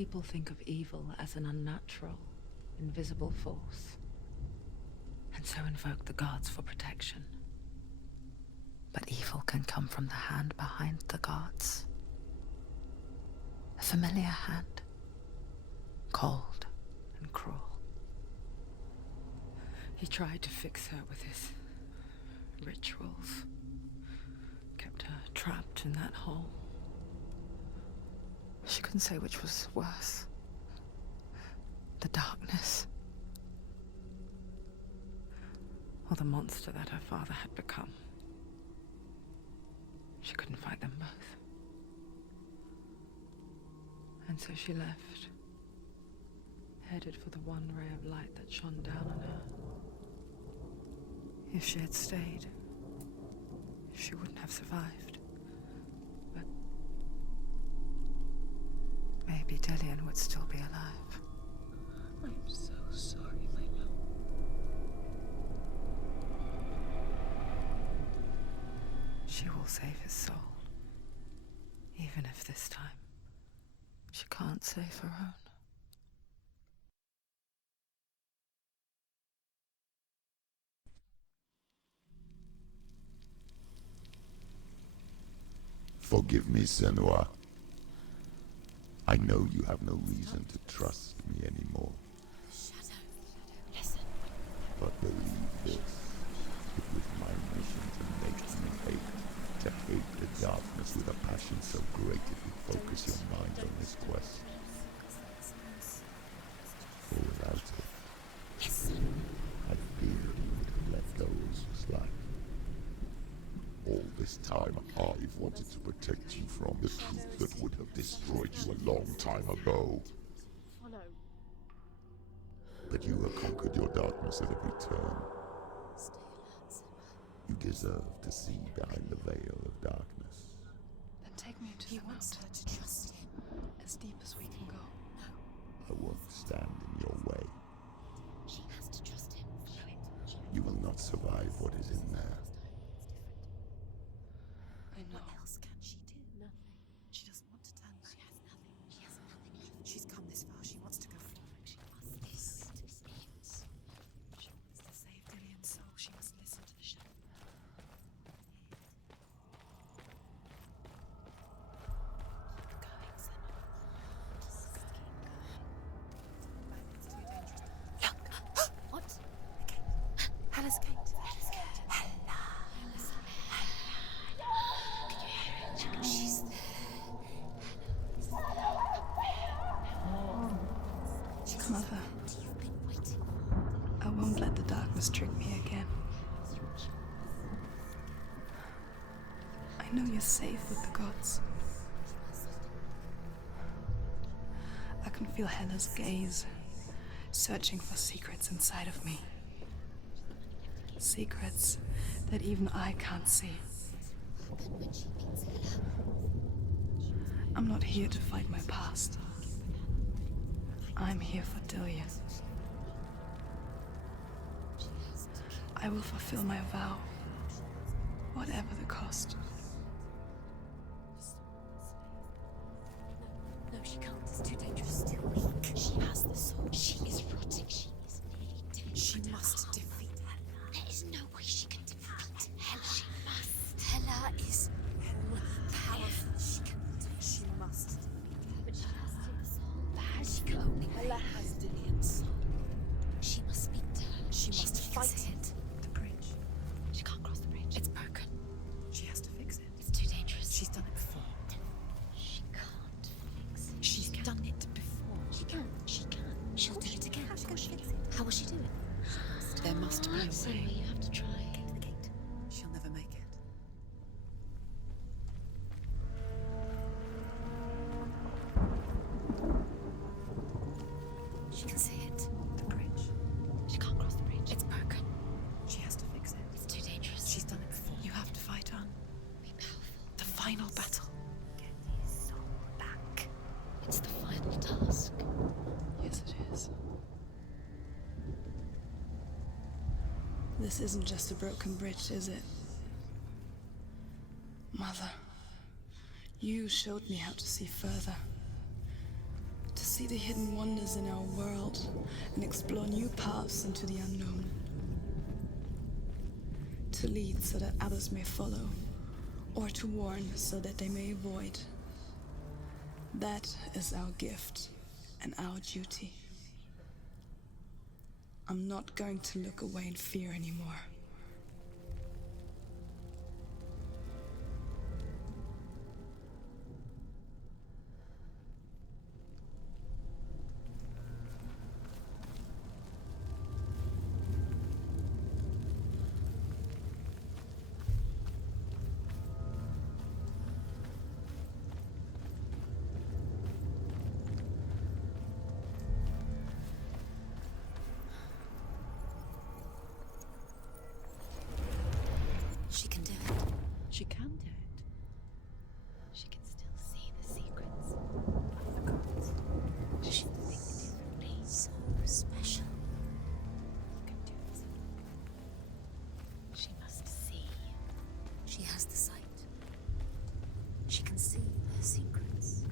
People think of evil as an unnatural, invisible force, and so invoke the gods for protection. But evil can come from the hand behind the gods. A familiar hand, cold and cruel. He tried to fix her with his rituals, kept her trapped in that hole. She couldn't say which was worse. The darkness, or the monster that her father had become. She couldn't fight them both. And so she left, headed for the one ray of light that shone down on her. If she had stayed, she wouldn't have survived. But maybe Dillian would still be alive. I'm so sorry, my love. She will save his soul. Even if this time she can't save her own. Forgive me, Senua. I know you have no reason to trust me anymore. Shadow, listen. But believe this, it was my mission to make you hate, to hate the darkness with a passion so great it would focus your mind on this quest. For without it, Listen. I feared you would have let go as was life. All this time, I've wanted to protect you from the truth that would have destroyed you a long time ago. Follow. But you have conquered your darkness at every turn. Stay alert, Senua. You deserve to see behind the veil of darkness. Then take me to He the wants mountain, her to trust him. as deep as we can go. I won't stand in your way. She has to trust him. Follow it. You will not survive what is in there. I know. What else can she do? Nothing. She doesn't want to turn back. She has nothing. She has nothing left. She's come this far. She wants to go forward. She must. This is it. She wants to save Dillian's soul. She must listen to the shadow. Keep going, Senua. Just keep going. It's too dangerous. Look! What? The gate. Hella's gate. Hella's gate. Hella. She's there. Mother, You've been waiting. I won't let the darkness trick me again. I know you're safe with the gods. I can feel Hella's gaze, searching for secrets inside of me. Secrets that even I can't see. I'm not here to fight my past. I'm here for Dillian. I will fulfill my vow, whatever the cost. No, she can't. It's too dangerous. Too weak. She has the sword. She is rotting. She is nearly dead. She must defeat Hella. There is no way she can defeat Hella. She must. Hella is powerful. She must. But she has Dillian's soul. She can only Hella has Dillian's soul. She must speak to her. She must fight it. The bridge. She can't cross the bridge. It's broken. She has to fix it. It's too dangerous. She's done it before. She can't fix it. She's done it before. She can. She can. She'll do it again. How will she do it? There must be a way. You have to try. Get to the gate. She'll never make it. She can see it. The bridge. She can't cross the bridge. It's broken. She has to fix it. It's too dangerous. She's done it before. You have to fight on. Be powerful. The final battle. Get his soul back. It's the final task. Yes, it is. This isn't just a broken bridge, is it? Mother, you showed me how to see further. To see see the hidden wonders in our world and explore new paths into the unknown. To lead so that others may follow, or to warn so that they may avoid. That is our gift and our duty. I'm not going to look away in fear anymore. She can do it. She can do it. She can still see the secrets of the gods. She thinks differently. So special. You can do it. She must see. She has the sight. She can see their secrets.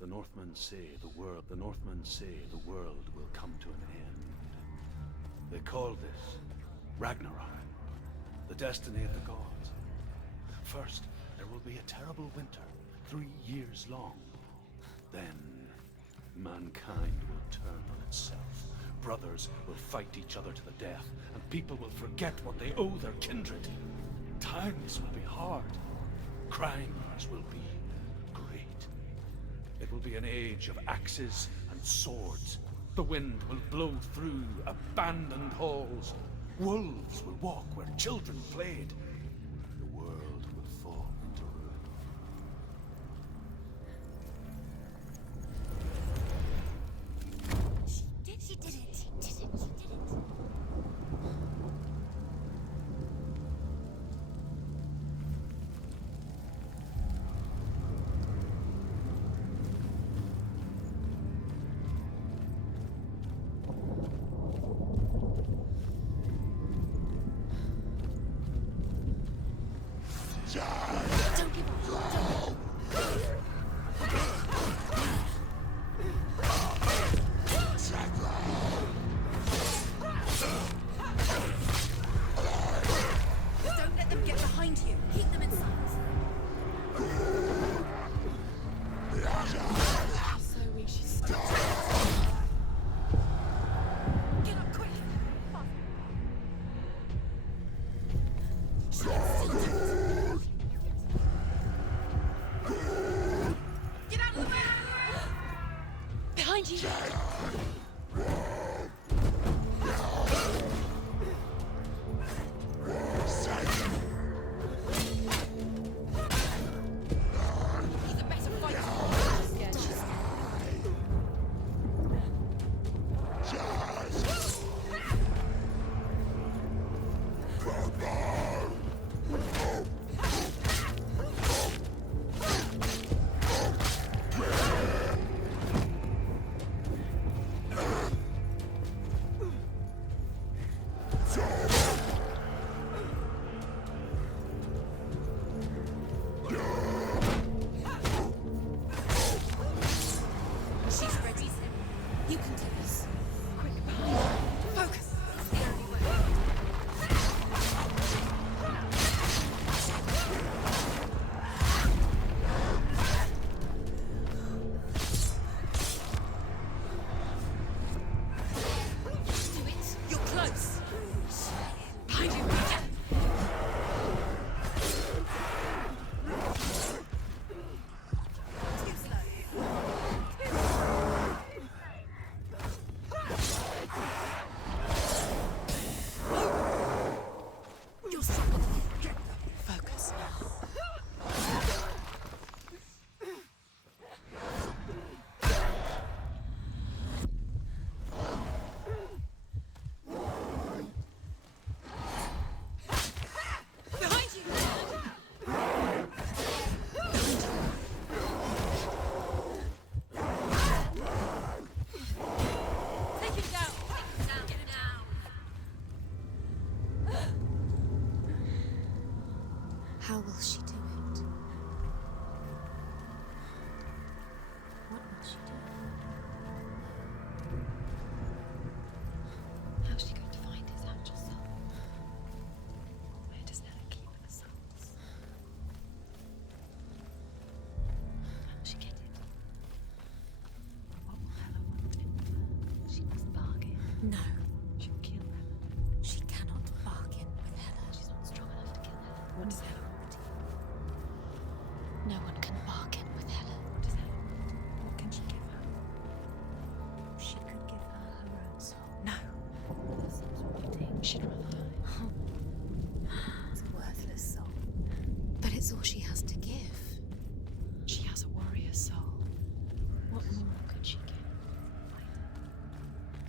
The Northmen say the world will come to an end. They call this Ragnarok, the destiny of the gods. First, there will be a terrible winter, 3 years long. Then, mankind will turn on itself. Brothers will fight each other to the death, and people will forget what they owe their kindred. Times will be hard. Crimes will be great. It will be an age of axes and swords. The wind will blow through abandoned halls. Wolves will walk where children played. The world will fall into ruin. She did it. She did it. She did it. Don't give up. Don't. Don't let them get behind you. Keep them inside. She's so weak, she's stuck. Get up quick. is all she has to give. She has a warrior's soul. What more could she give?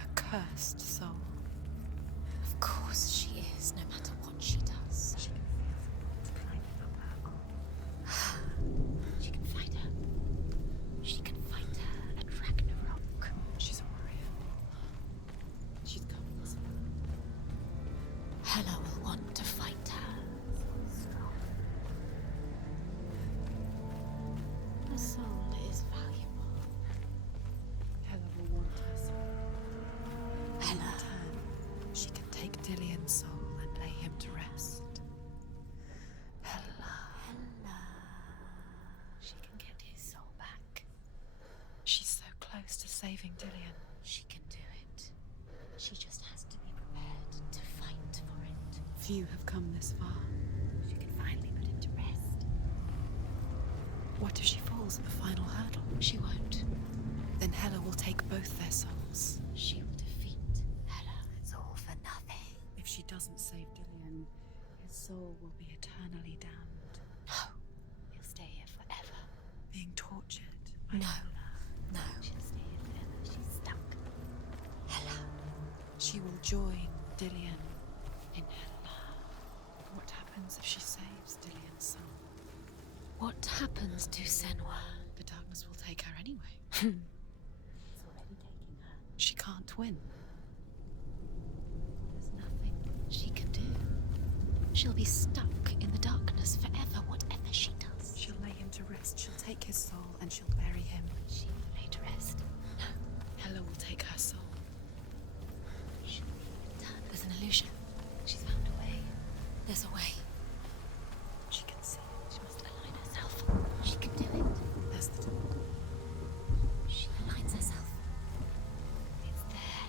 A cursed soul. Of course she is, no matter what she does. She can feel the climbing up her arm. She can fight her. She can fight her at Ragnarok. She's a warrior. She's come this far. Hela will want to fight her. The soul is valuable. Hela will want her soul. Hela. In return, she can take Dillion's soul and lay him to rest. Hela. She can get his soul back. She's so close to saving Dillion. She can do it. She just has to be prepared to fight for it. Few have come this far. She can finally put him to rest. What if she falls at the final hurdle? She won't. Then Hela will take both their souls. She will defeat Hela. It's all for nothing. If she doesn't save Dillion, his soul will be eternally damned, No. He'll stay here forever. being tortured by No. Hela. No. She'll stay here forever. She's stuck. Hela. She will join Dillion in Hela. What happens if she saves Dillion's soul? What happens to Senua? The darkness will take her anyway. It's already taking her. She can't win. There's nothing she can do. She'll be stuck in the darkness forever, whatever she does. She'll lay him to rest. She'll take his soul and she'll bury him. She will lay to rest. No. Hela will take her soul. She'll return. There's an illusion. She's found a way. There's a way. She can see it. She must align herself. She can do it. There's the door. She aligns herself. It's there.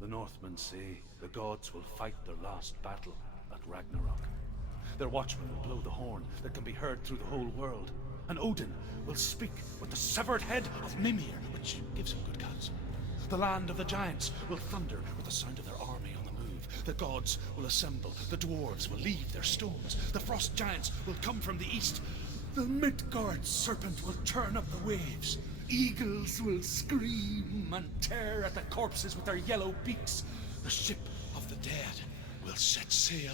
The Northmen say the gods will fight their last battle at Ragnarok. Their watchmen will blow the horn that can be heard through the whole world. And Odin will speak with the severed head of Mimir, which gives him good counsel. The land of the giants will thunder with the sound of their army on the move. The gods will assemble. The dwarves will leave their stones. The frost giants will come from the east. The Midgard serpent will turn up the waves. Eagles will scream and tear at the corpses with their yellow beaks. The ship of the dead will set sail.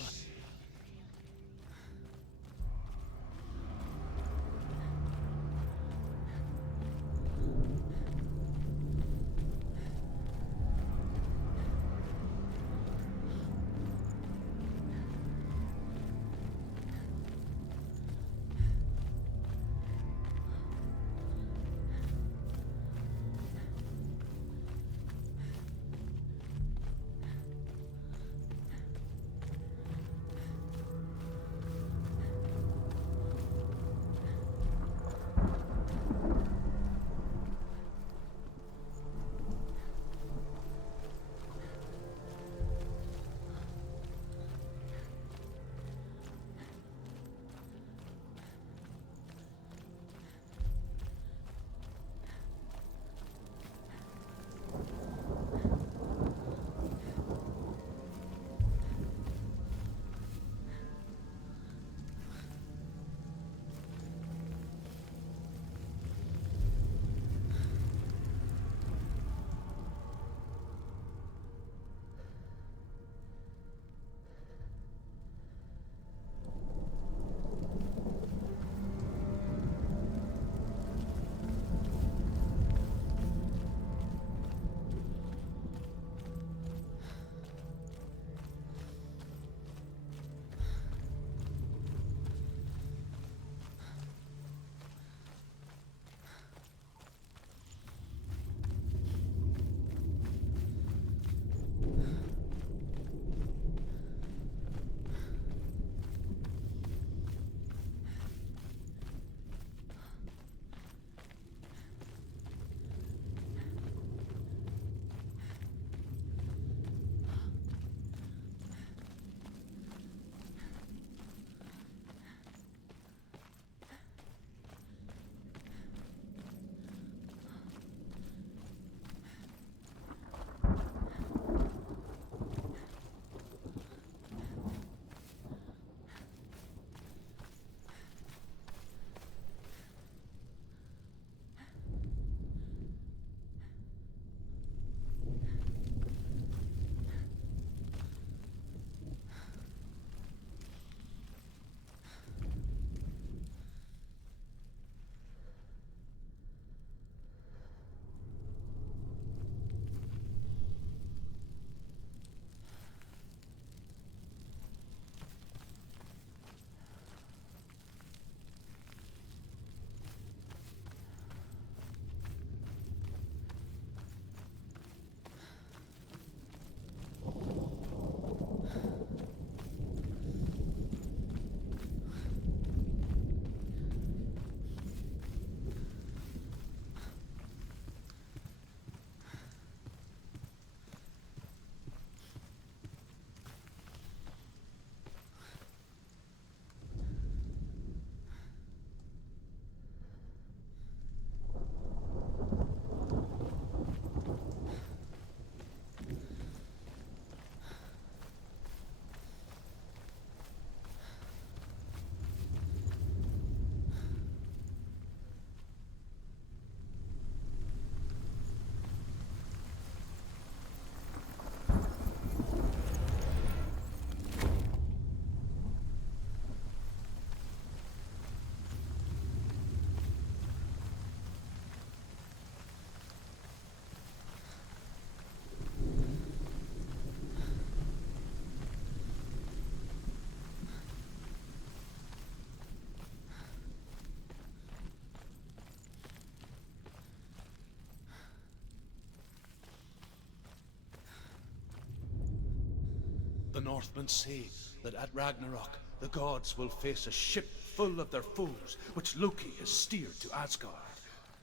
The Northmen say that at Ragnarok, the gods will face a ship full of their foes, which Loki has steered to Asgard.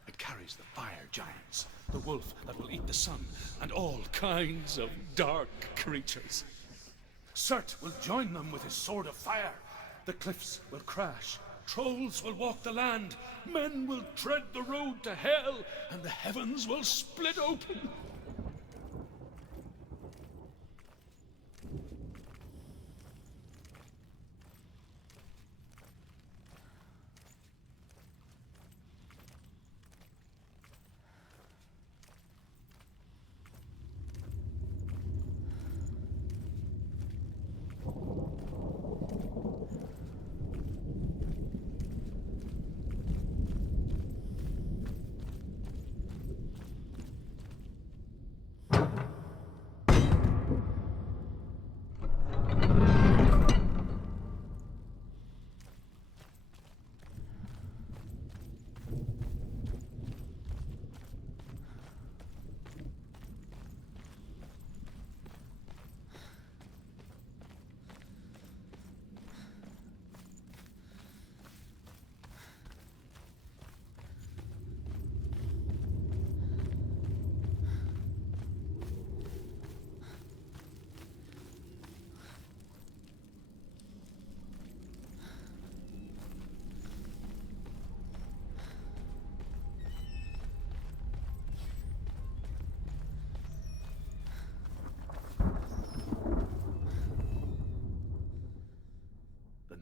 It carries the fire giants, the wolf that will eat the sun, and all kinds of dark creatures. Surt will join them with his sword of fire. The cliffs will crash, trolls will walk the land, men will tread the road to hell, and the heavens will split open.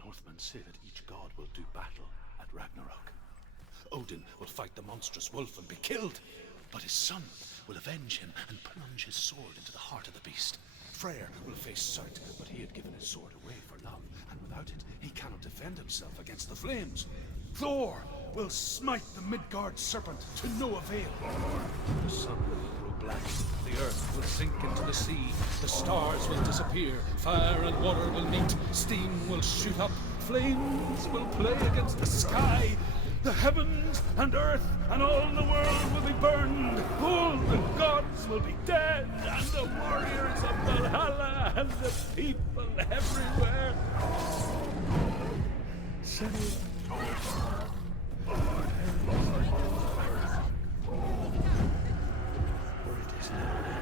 Northmen say that each god will do battle at Ragnarok. Odin will fight the monstrous wolf and be killed, but his son will avenge him and plunge his sword into the heart of the beast. Freyr will face Surt, but he had given his sword away for love, and without it, he cannot defend himself against the flames. Thor will smite the Midgard serpent to no avail. The sun will grow black, the earth will sink into the sea, the stars will disappear, fire and water will meet, steam will shoot up, flames will play against the sky. The heavens and earth and all the world will be burned. All the gods will be dead, and the warriors of Valhalla and the people everywhere. Senua. Where it is now.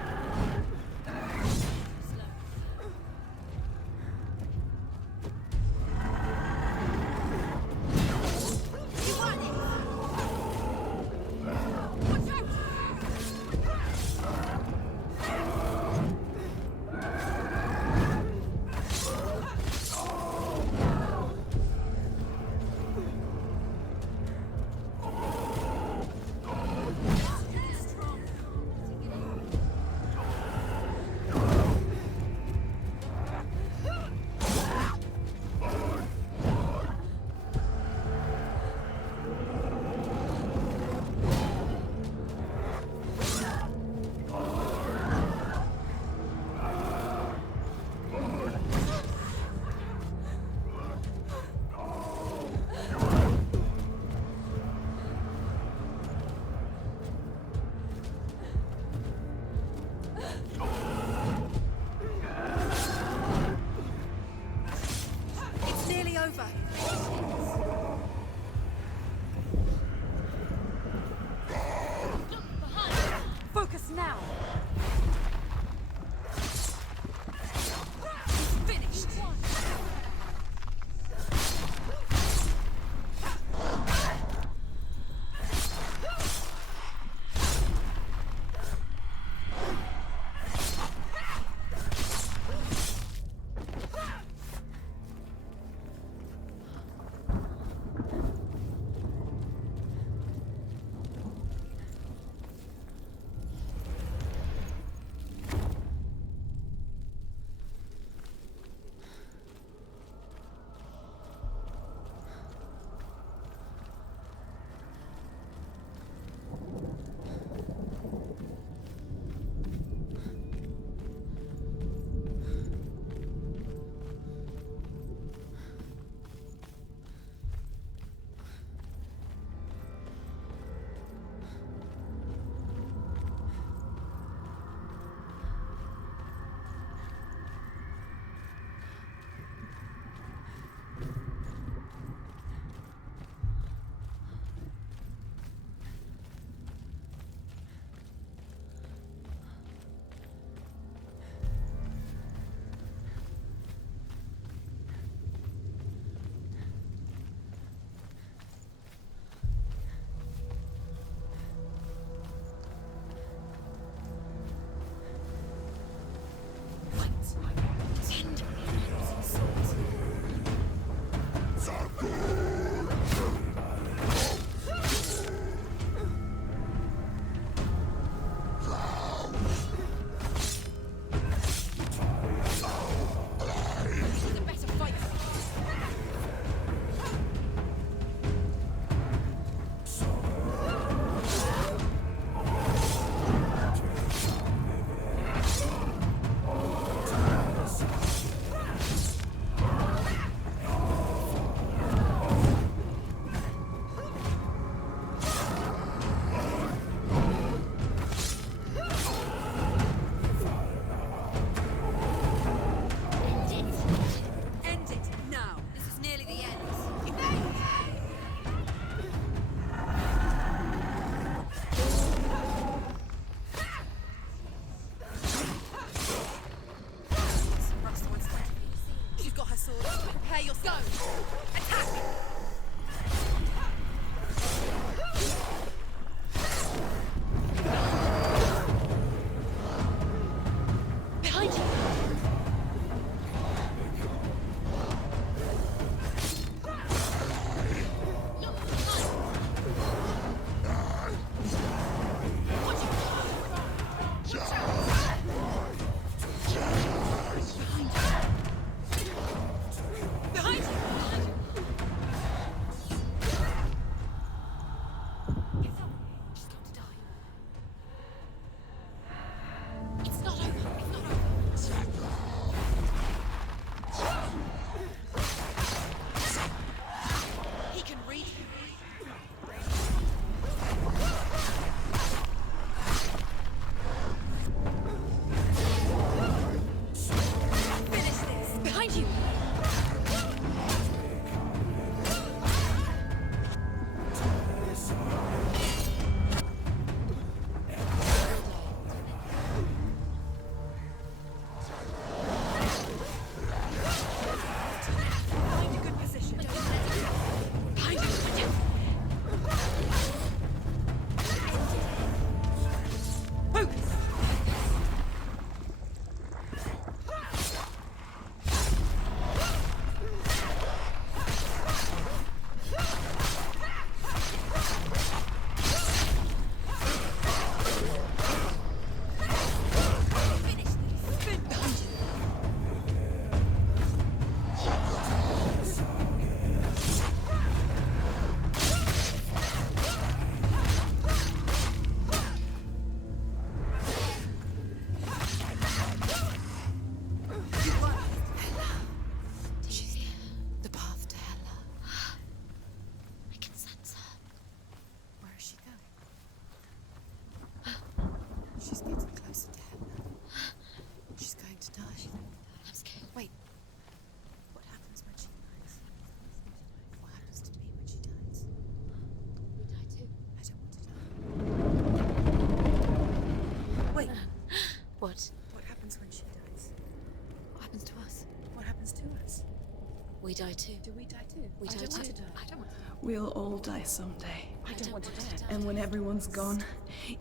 We die too. Do we die too? We I die don't too. want to die. I don't want to die. We'll all die someday. I don't want to die. And when everyone's gone,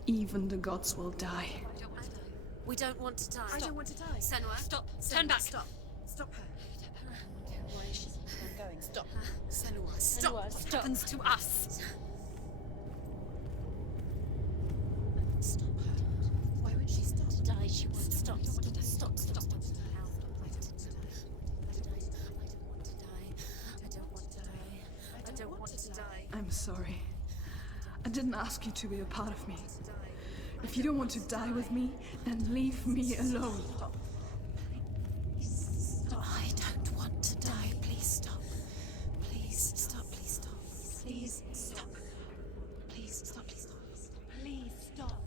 even the gods will die. We don't want to die. I don't want to die. Senua, Stop. Turn back. Stop. Stop her. Why is she? I'm going. Stop. Senua, Stop. What happens to us? Stop her. Why would she stop? To die, she won't stop. Stop. Stop. Stop. I don't want to die. I'm sorry. I didn't ask you to be a part of me. If you don't want to die with me, then leave me alone. I don't want to die. Please stop. Please stop. Please stop. Please stop. Please stop. Please stop. Please stop.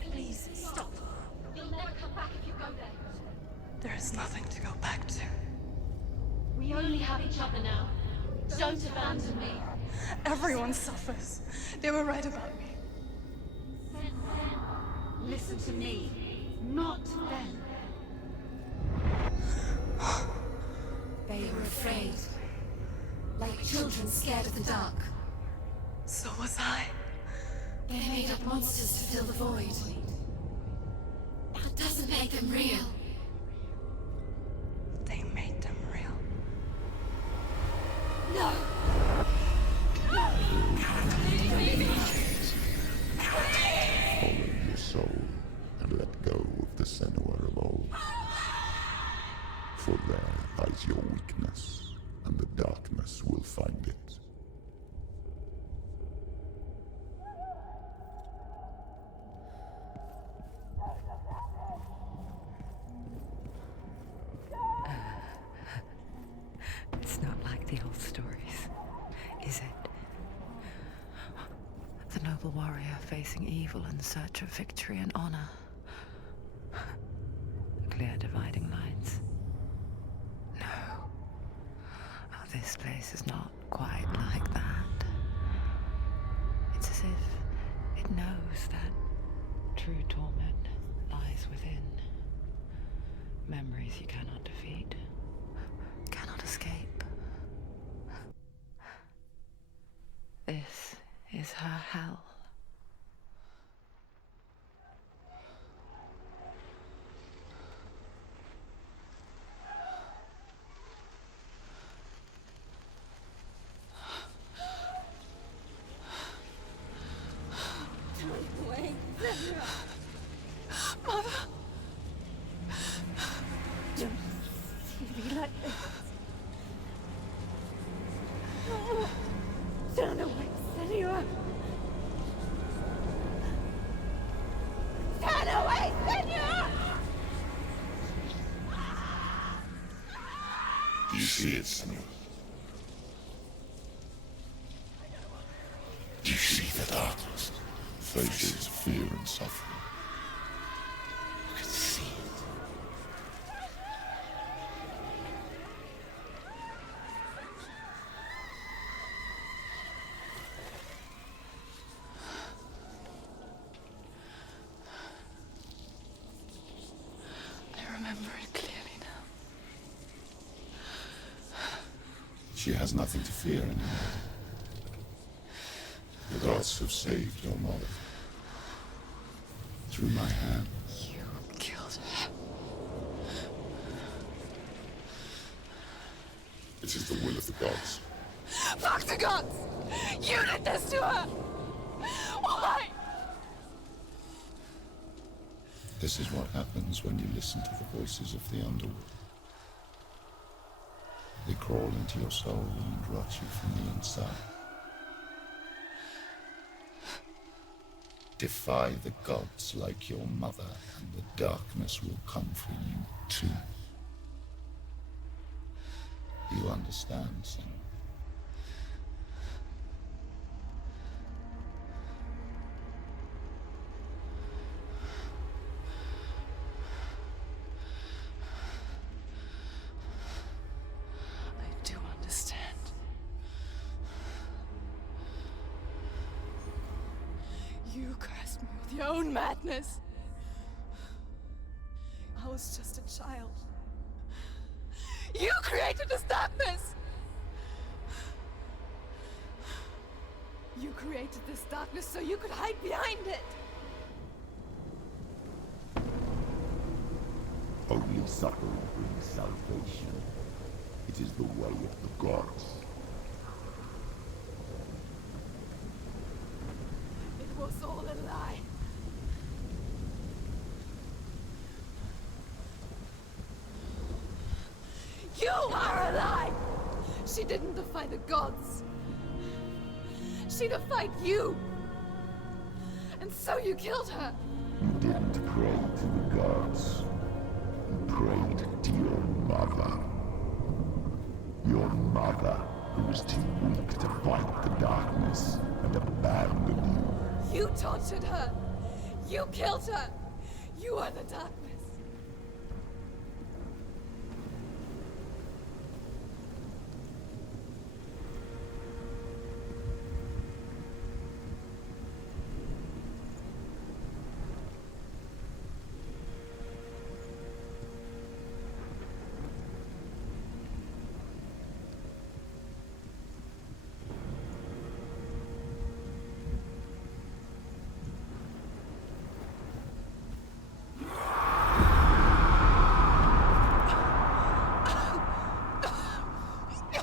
Please stop. You'll never come back if you go there. There is nothing to go back to. We only have each other now. Don't abandon me. Everyone suffers. They were right about me. Listen to me, not them. They were afraid. Like children scared of the dark. So was I. They made up monsters to fill the void. That doesn't make them real. They made them real. No! Follow your soul and let go of the Senua of old. For there lies your weakness, and the darkness will find it. It's not like the old stories, is it? The noble warrior facing evil in search of victory and honor. Clear dividing lines. No. Oh, this place is not quite like that. It's as if it knows that true torment lies within. Memories you cannot defeat, cannot escape. This is her hell. Wait, Mother! don't be like this. Turn away, Senua. Turn away, Senua! Do you see it, Senua? Do you see the darkness? Faces of fear and suffering. You can see it. I remember it clearly now. She has nothing to fear anymore. The gods have saved your mother. Through my hand. You killed her. It is the will of the gods. Fuck the gods! You did this to her! Why? This is what happens when you listen to the voices of the underworld. They crawl into your soul and rot you from the inside. Defy the gods like your mother, and the darkness will come for you too. You understand, Senua? I do understand. You cursed me with your own madness. I was just a child. You created this darkness! You created this darkness so you could hide behind it! Only suffering brings salvation. It is the way of the gods. It was all a lie. You are a lie! She didn't defy the gods. She defied you. And so you killed her. You didn't pray to the gods. You prayed to your mother. Your mother, who was too weak to fight the darkness and abandoned you. You tortured her. You killed her. You are the darkness.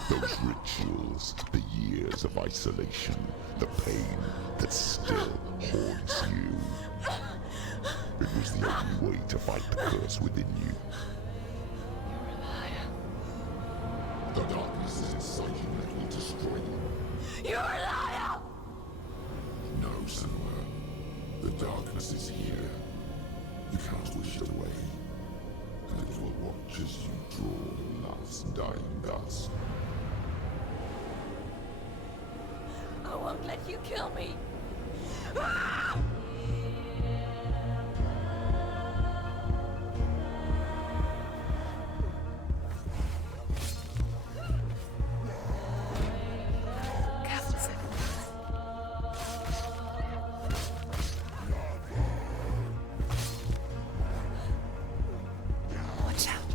Those rituals, the years of isolation, the pain that still haunts you. It was the only way to fight the curse within you. You're a liar. The darkness is inside you that will destroy you. You're a liar! No, Senua. The darkness is here. You cannot wish it away. And it will watch as you draw the last dying gasp. I won't let you kill me. Ah! Watch out.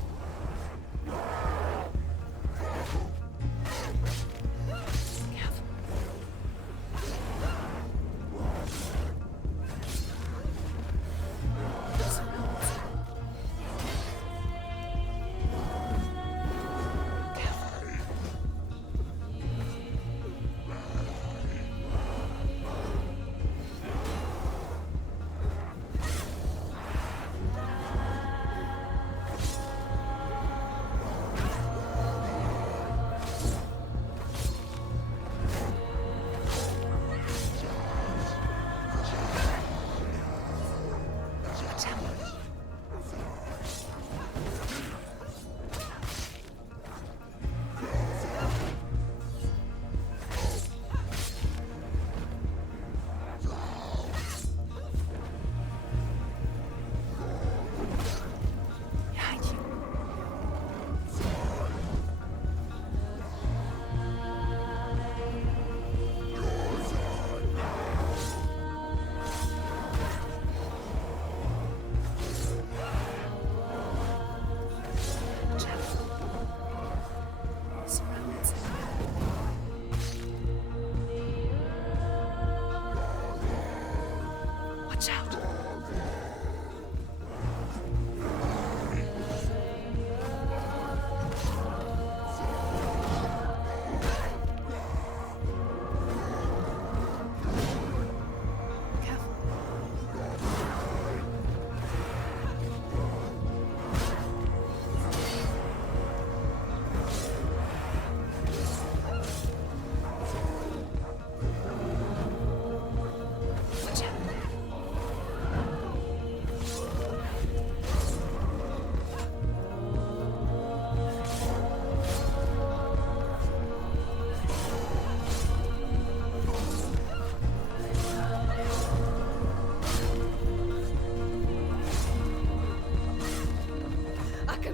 Watch out.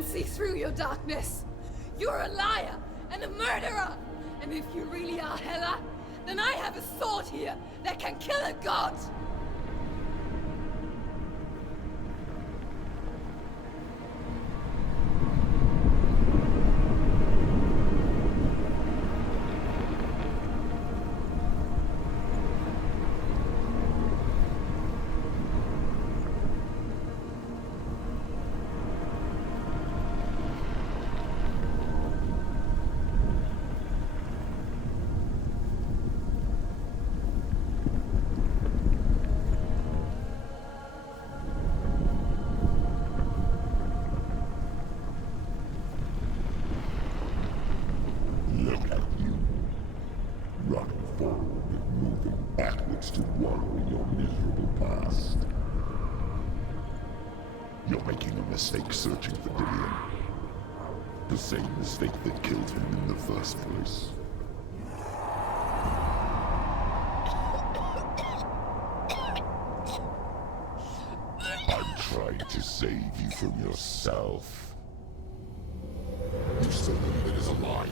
See through your darkness. You're a liar and a murderer. And if you really are Hela, then I have a sword here that can kill a god. running forward and moving backwards to wallow in your miserable past. You're making a mistake searching for Dillion. The same mistake that killed him in the first place. I'm trying to save you from yourself. You still believe it is a lie?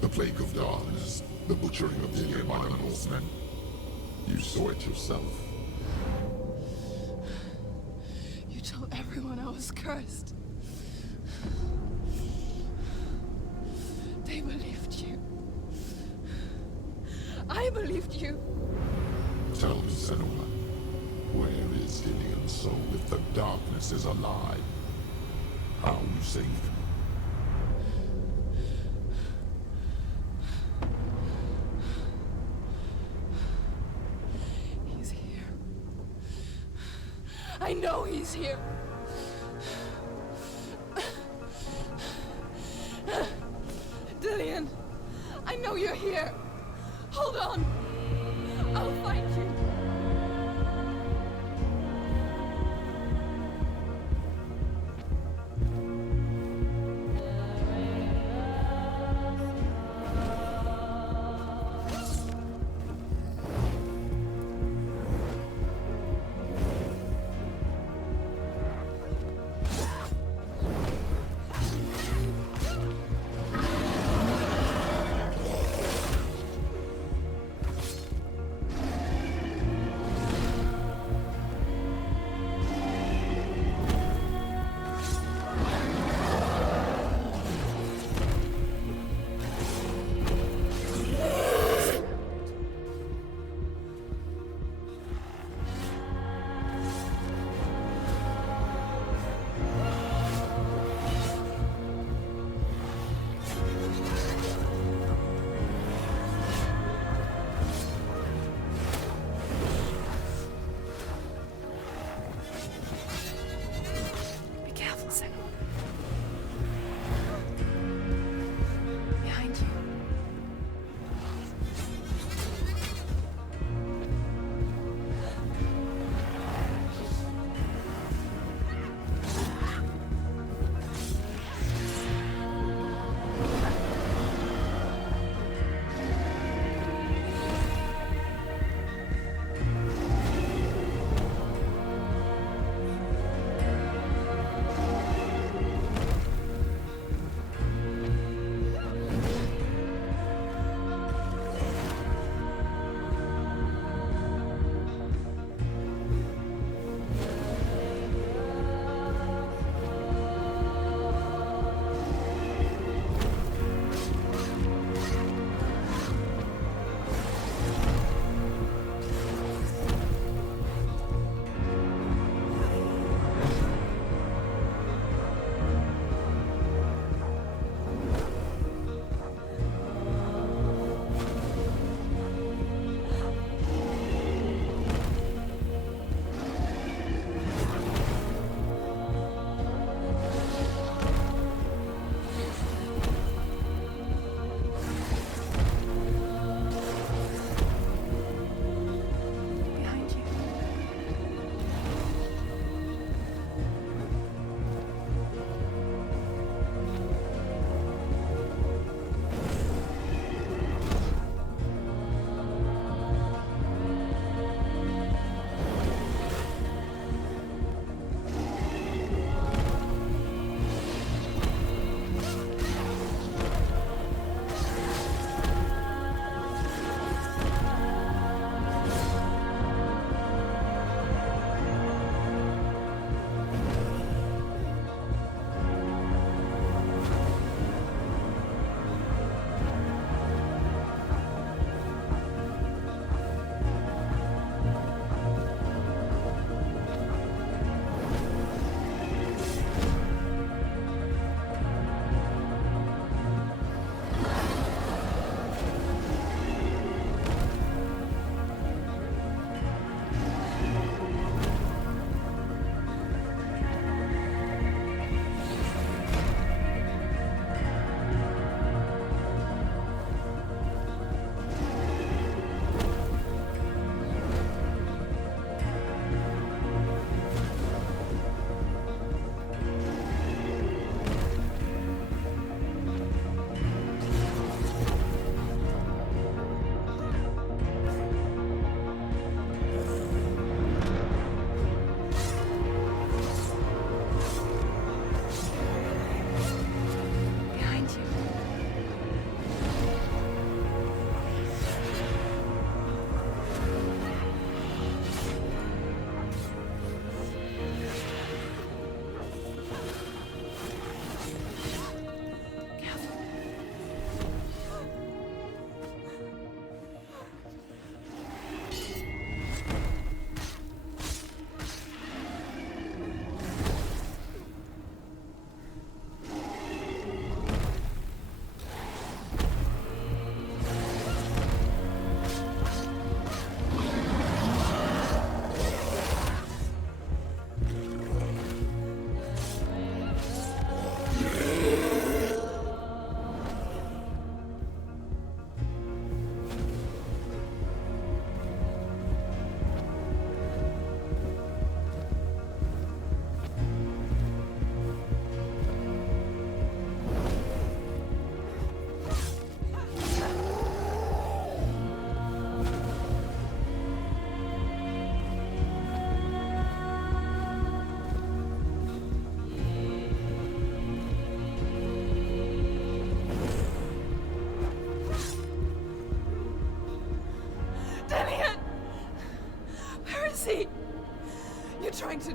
The plague of darkness, the butchering of Dillion by the Northmen. You saw it yourself. You told everyone I was cursed. They believed you. I believed you. Tell me, Senua, where is Dillion's soul if the darkness is alive? How you saved him? He's here. I know he's here. Dillion, I know you're here. Hold on. I'll find you.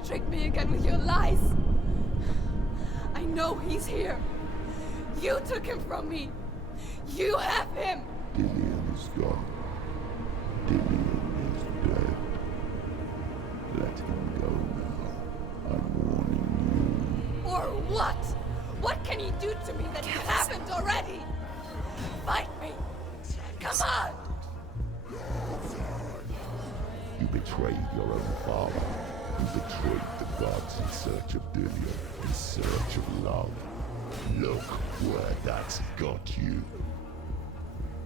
to trick me again with your lies. I know he's here. You took him from me. You have him. Dillion is gone. Dillion is dead. Let him go now. I'm warning Or what? What can you do to me that you haven't already? Fight me! Come on! you. You betrayed your own father. You betrayed the gods in search of Dillion, in search of love. Look where that's got you.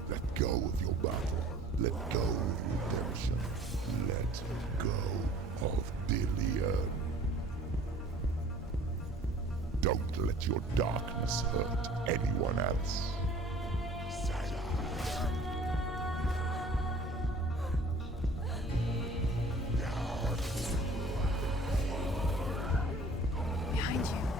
Let go of your battle. Let go of redemption. Let go of Dillion. Don't let your darkness hurt anyone else. Behind you.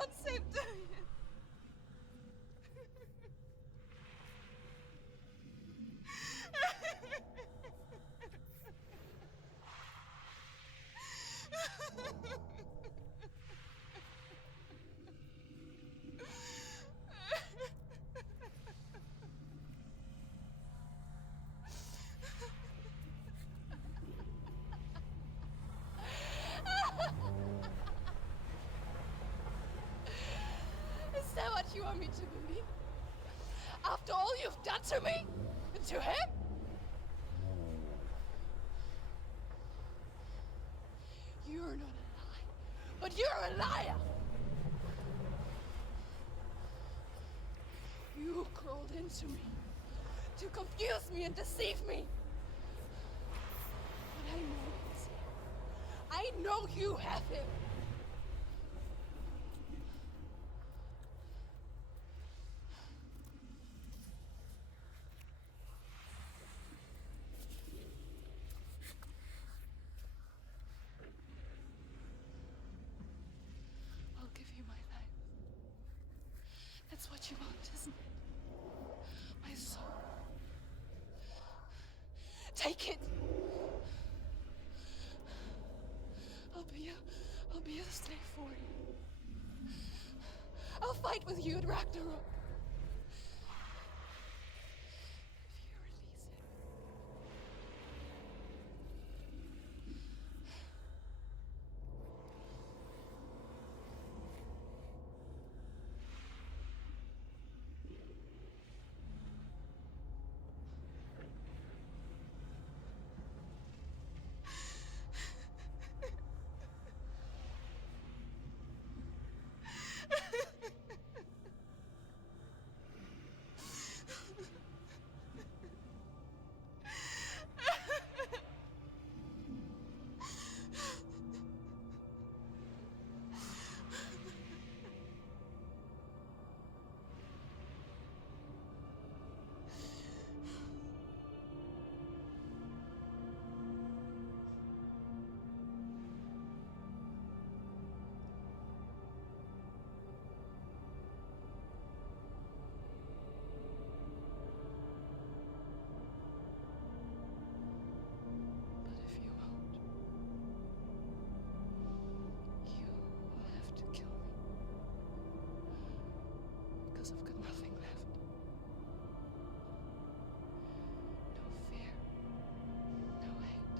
can't save Darian. Is that what you want me to believe? After all you've done to me? And to him? You're not a lie, but you're a liar! You crawled into me to confuse me and deceive me. But I know it's him. I know you have him. I'll give you my life. That's what you want, isn't it? My soul. Take it. I'll be a slave for you. I'll fight with you at Ragnarok. If you release him. But if you won't, you will have to kill me. Because I've got nothing left. No fear. No hate.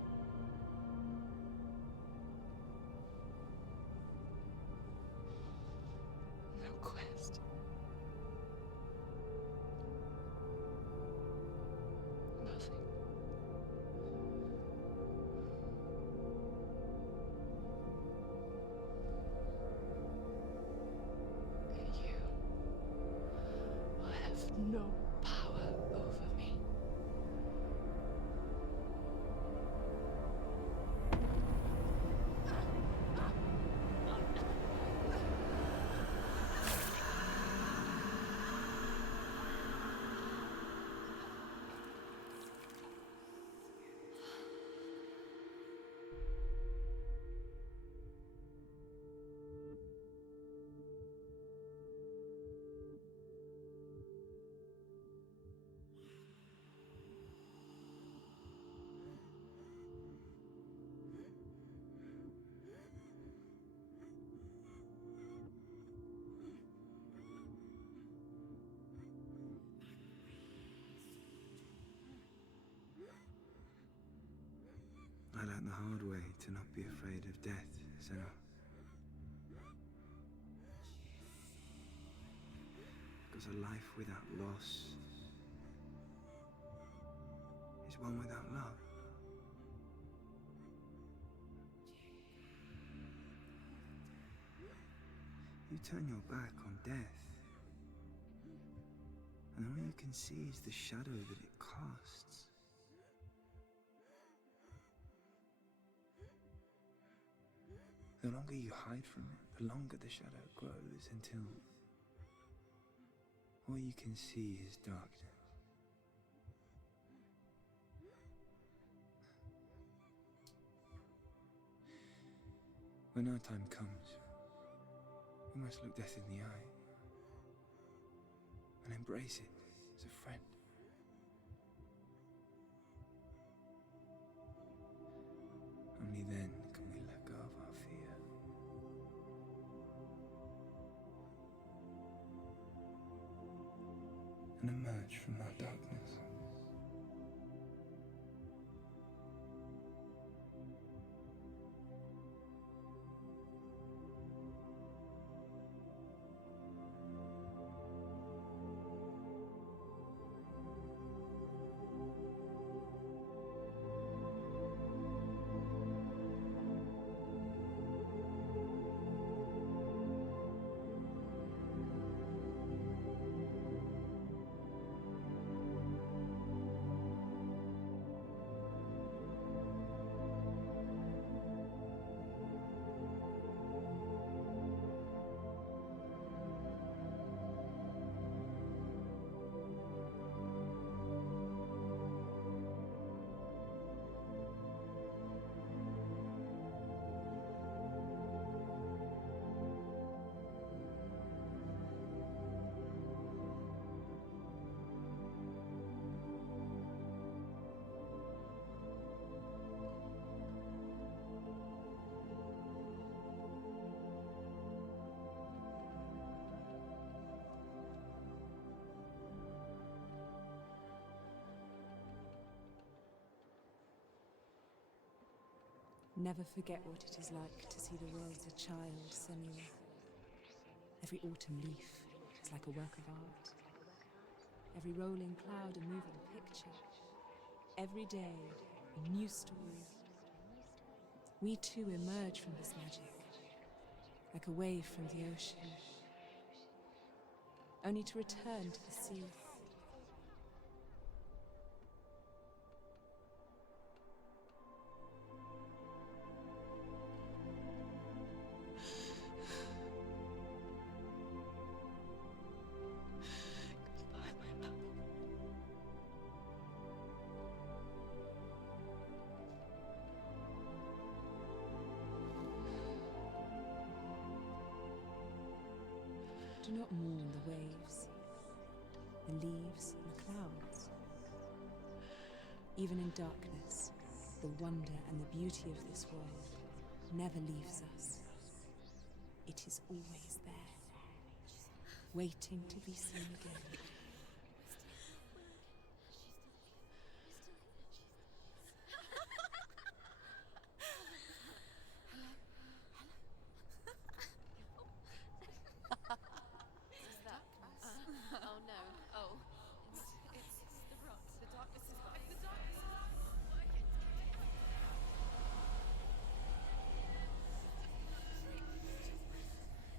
No quest. Nothing. And you will have no power over me. I learned the hard way to not be afraid of death, Senua. Because a life without loss is one without love. You turn your back on death, and all you can see is the shadow that it casts. The longer you hide from it, the longer the shadow grows until all you can see is darkness. When our time comes, We must look death in the eye and embrace it as a friend. Only then can we let go of our fear. And emerge from our darkness. Never forget what it is like to see the world as a child, Senua. Every autumn leaf is like a work of art. Every rolling cloud a moving picture. Every day a new story. We too emerge from this magic, like a wave from the ocean, only to return to the sea. Do not mourn the waves, the leaves and the clouds. Even in darkness, the wonder and the beauty of this world never leaves us. It is always there, waiting to be seen again. Oh no. Oh. It's the rot. The darkness is back. The darkness is back.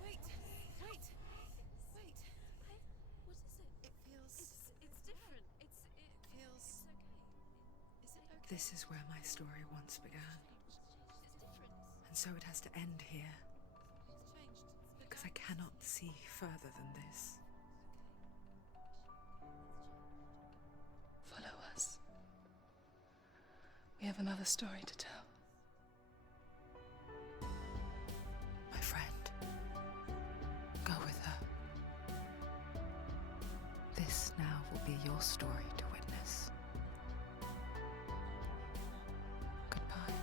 Wait. What is it? It feels... It's different. It feels... It's okay. Is it okay? This is where my story once began. It's different. And so it has to end here, It's changed. because I cannot see further than this. Follow us. We have another story to tell. My friend, go with her. This now will be your story to witness. Goodbye.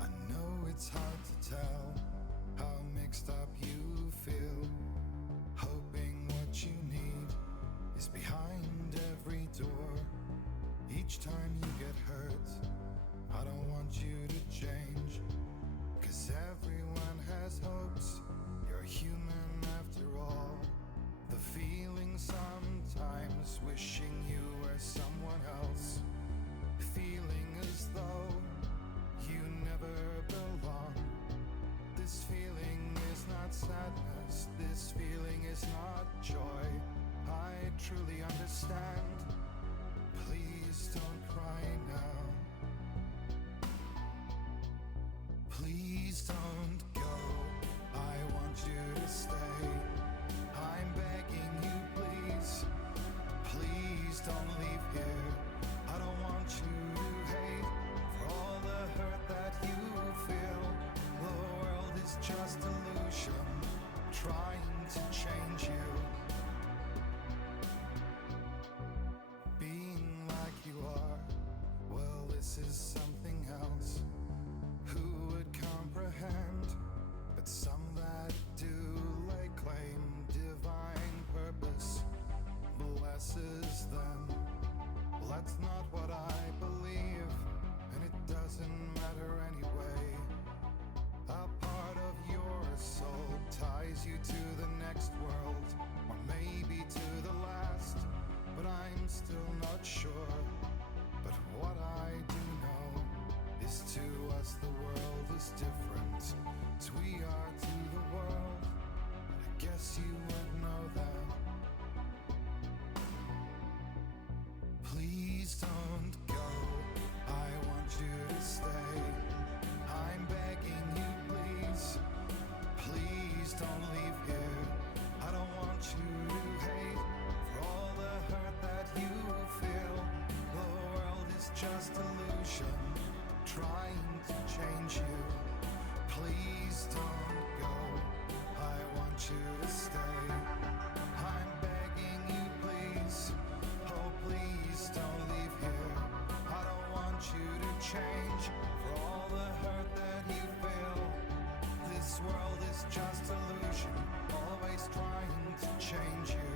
I know it's hard to tell how mixed up you feel. Hoping what you need is behind every door. Each time you get hurt, I don't want you to change. 'Cause everyone has hopes, you're human after all. The feeling sometimes wishing you were someone else. Feeling as though you never belong. This feeling is not sad. don't leave here. I don't want you to hate for all the hurt that you feel. The world is just illusion, trying to change you. Being like you are, well, this is something else. Who would comprehend? But some that do lay claim divine purpose blesses them. Well, that's not what I believe, and it doesn't matter anyway. A part of your soul ties you to the next world, or maybe to the last, but I'm still not sure. But what I do know is to us the world is different as we are to the world. I guess you would know that. Please don't go, I want you to stay. I'm begging you, please. Please don't leave here. I don't want you to hate for all the hurt that you feel. The world is just illusion, trying to change you. Please don't go, I want you to stay. I'm begging you, please. Oh, please don't leave here. I don't want you to change for all the hurt that you feel. This world is just illusion, always trying to change you.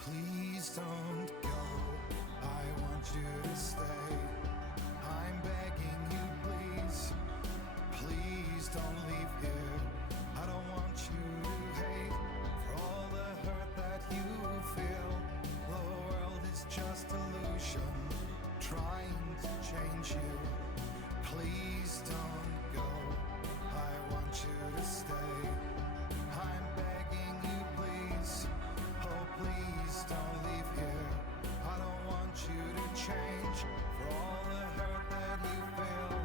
Please don't go, I want you to stay. I'm begging you, please. Please don't leave here. I don't want you to hate for all the hurt that you feel. The world is just illusion, trying to change you. Please don't go, I want you to stay. I'm begging you, please. Oh, please don't leave here. I don't want you to change for all the hurt that you feel.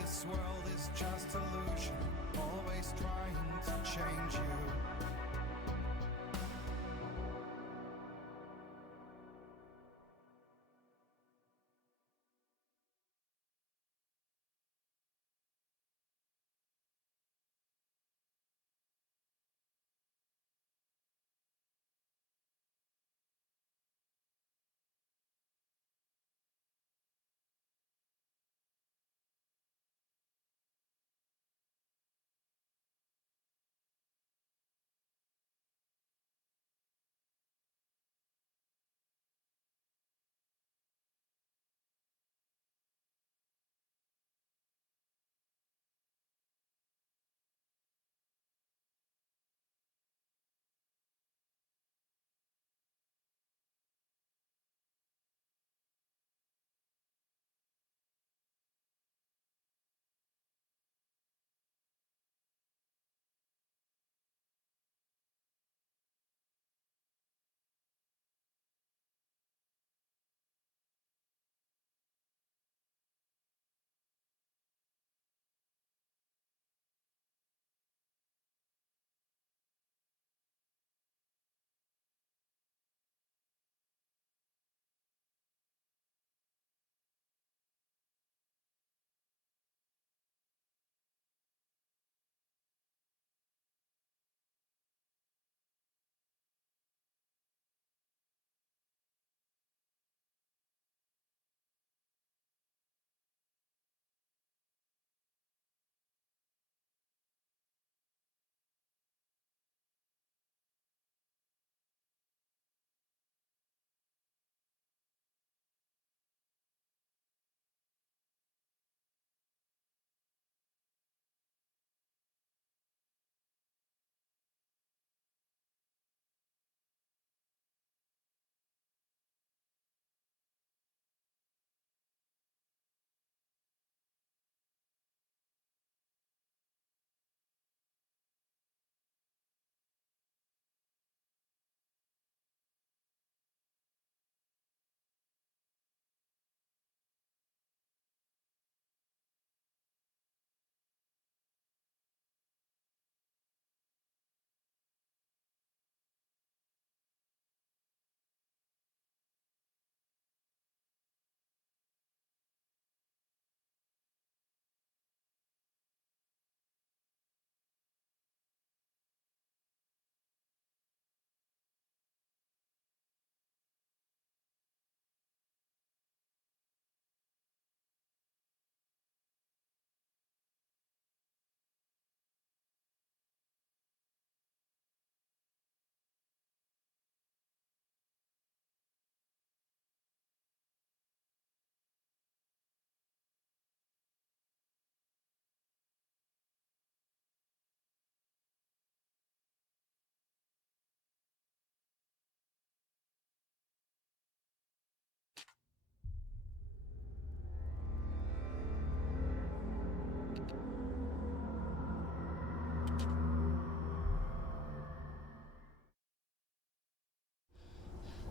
This world is just illusion, always trying to change you.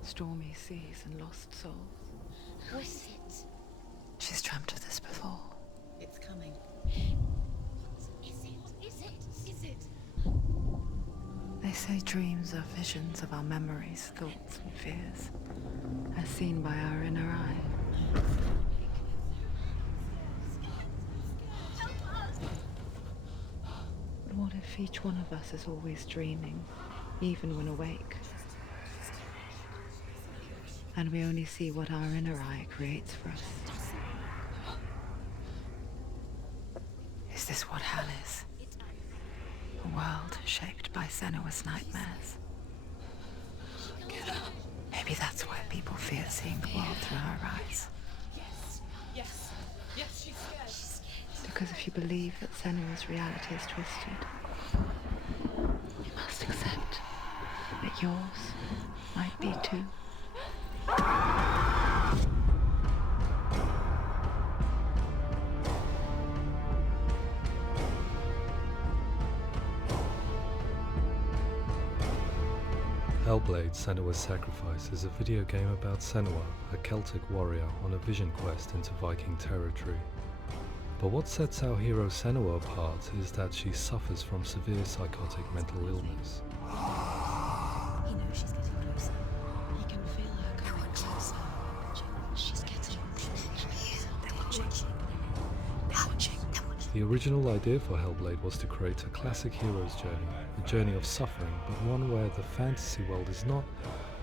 stormy seas and lost souls. Who is it? She's dreamt of this before. It's coming. Is it? They say dreams are visions of our memories, thoughts, and fears, as seen by our inner eye. But what if each one of us is always dreaming, even when awake? And we only see what our inner eye creates for us. Is this what hell is? A world shaped by Senua's nightmares. Maybe that's why people fear seeing the world through her eyes. Yes, she's scared. Because if you believe that Senua's reality is twisted, you must accept that yours might be too. Hellblade: Senua's Sacrifice is a video game about Senua, a Celtic warrior on a vision quest into Viking territory. But what sets our hero Senua apart is that she suffers from severe psychotic mental illness. He knows she's getting closer. He can feel her coming closer. She's getting closer. They're watching. The original idea for Hellblade was to create a classic hero's journey, a journey of suffering, but one where the fantasy world is not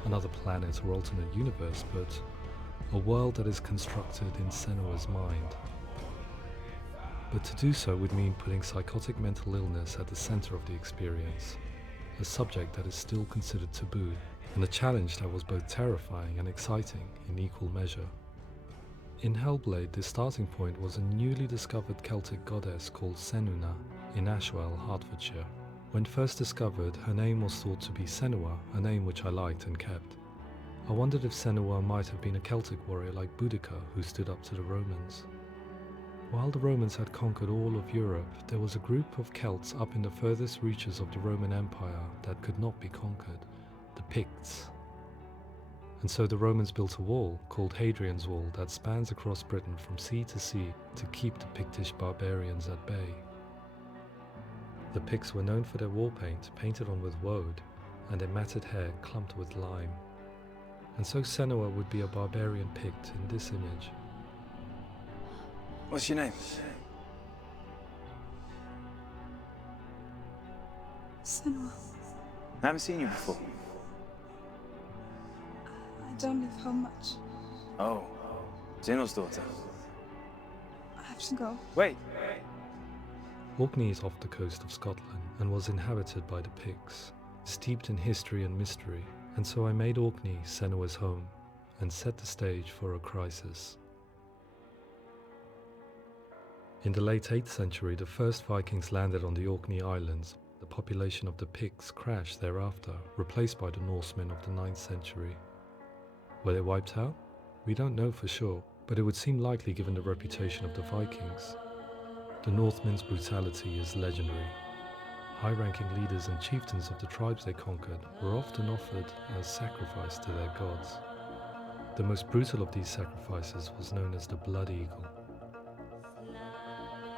another planet or alternate universe, but a world that is constructed in Senua's mind. But to do so would mean putting psychotic mental illness at the center of the experience, a subject that is still considered taboo, and a challenge that was both terrifying and exciting in equal measure. In Hellblade, the starting point was a newly discovered Celtic goddess called Senua in Ashwell, Hertfordshire. When first discovered, her name was thought to be Senua, a name which I liked and kept. I wondered if Senua might have been a Celtic warrior like Boudica who stood up to the Romans. While the Romans had conquered all of Europe, there was a group of Celts up in the furthest reaches of the Roman Empire that could not be conquered, the Picts. And so the Romans built a wall, called Hadrian's Wall, that spans across Britain from sea to sea to keep the Pictish barbarians at bay. The Picts were known for their war paint, painted on with woad, and their matted hair clumped with lime. And so Senua would be a barbarian Pict in this image. What's your name? Senua. I haven't seen you before. I don't live home much. Oh, Zeno's daughter. I have to go. Wait. Orkney is off the coast of Scotland and was inhabited by the Picts, steeped in history and mystery, and so I made Orkney Senua's home and set the stage for a crisis. In the late 8th century, the first Vikings landed on the Orkney Islands. The population of the Picts crashed thereafter, replaced by the Norsemen of the 9th century. Were they wiped out? We don't know for sure, but it would seem likely given the reputation of the Vikings. The Northmen's brutality is legendary. High-ranking leaders and chieftains of the tribes they conquered were often offered as sacrifice to their gods. The most brutal of these sacrifices was known as the Blood Eagle.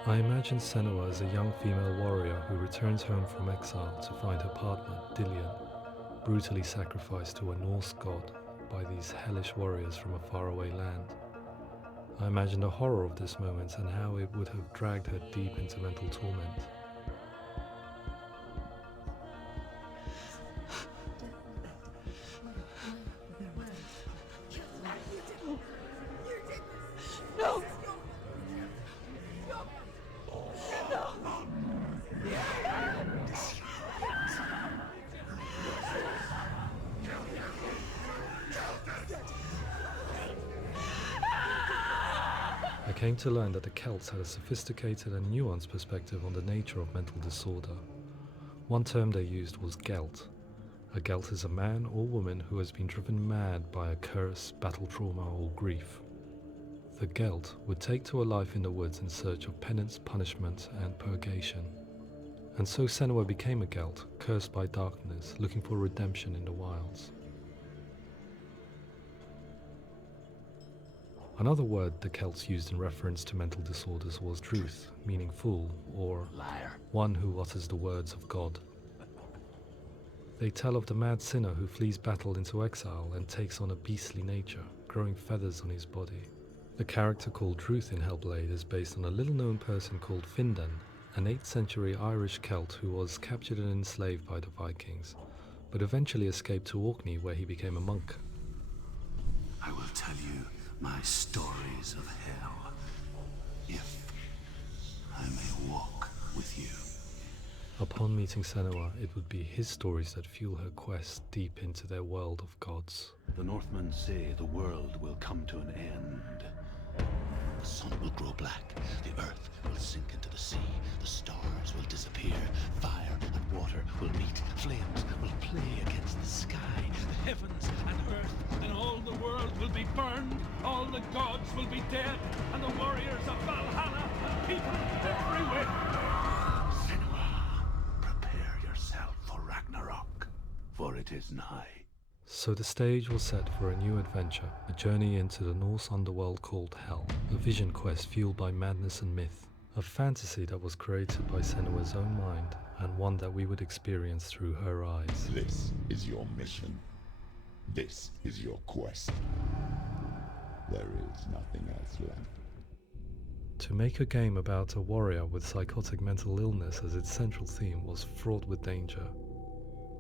I imagine Senua as a young female warrior who returns home from exile to find her partner, Dillion, brutally sacrificed to a Norse god by these hellish warriors from a faraway land. I imagine the horror of this moment and how it would have dragged her deep into mental torment. No! I came to learn that the Celts had a sophisticated and nuanced perspective on the nature of mental disorder. One term they used was Gelt. A Gelt is a man or woman who has been driven mad by a curse, battle trauma, or grief. The Gelt would take to a life in the woods in search of penance, punishment, and purgation. And so Senua became a Gelt, cursed by darkness, looking for redemption in the wilds. Another word the Celts used in reference to mental disorders was druth, meaning fool, or Liar. one who utters the words of God. They tell of the mad sinner who flees battle into exile and takes on a beastly nature, growing feathers on his body. The character called Druth in Hellblade is based on a little-known person called Findan, an 8th century Irish Celt who was captured and enslaved by the Vikings, but eventually escaped to Orkney where he became a monk. I will tell you my stories of hell, if I may walk with you. Upon meeting Senua, it would be his stories that fuel her quest deep into their world of gods. The Northmen say the world will come to an end. The sun will grow black, the earth will sink into the sea, the stars will disappear, fire and water will meet, flames will play against the sky, the heavens and earth and all the world will be burned, all the gods will be dead, and the warriors of Valhalla and people everywhere. Senua, prepare yourself for Ragnarok, for it is nigh. So the stage was set for a new adventure, a journey into the Norse underworld called Hell, a vision quest fueled by madness and myth, a fantasy that was created by Senua's own mind, and one that we would experience through her eyes. This is your mission. This is your quest. There is nothing else left. To make a game about a warrior with psychotic mental illness as its central theme was fraught with danger.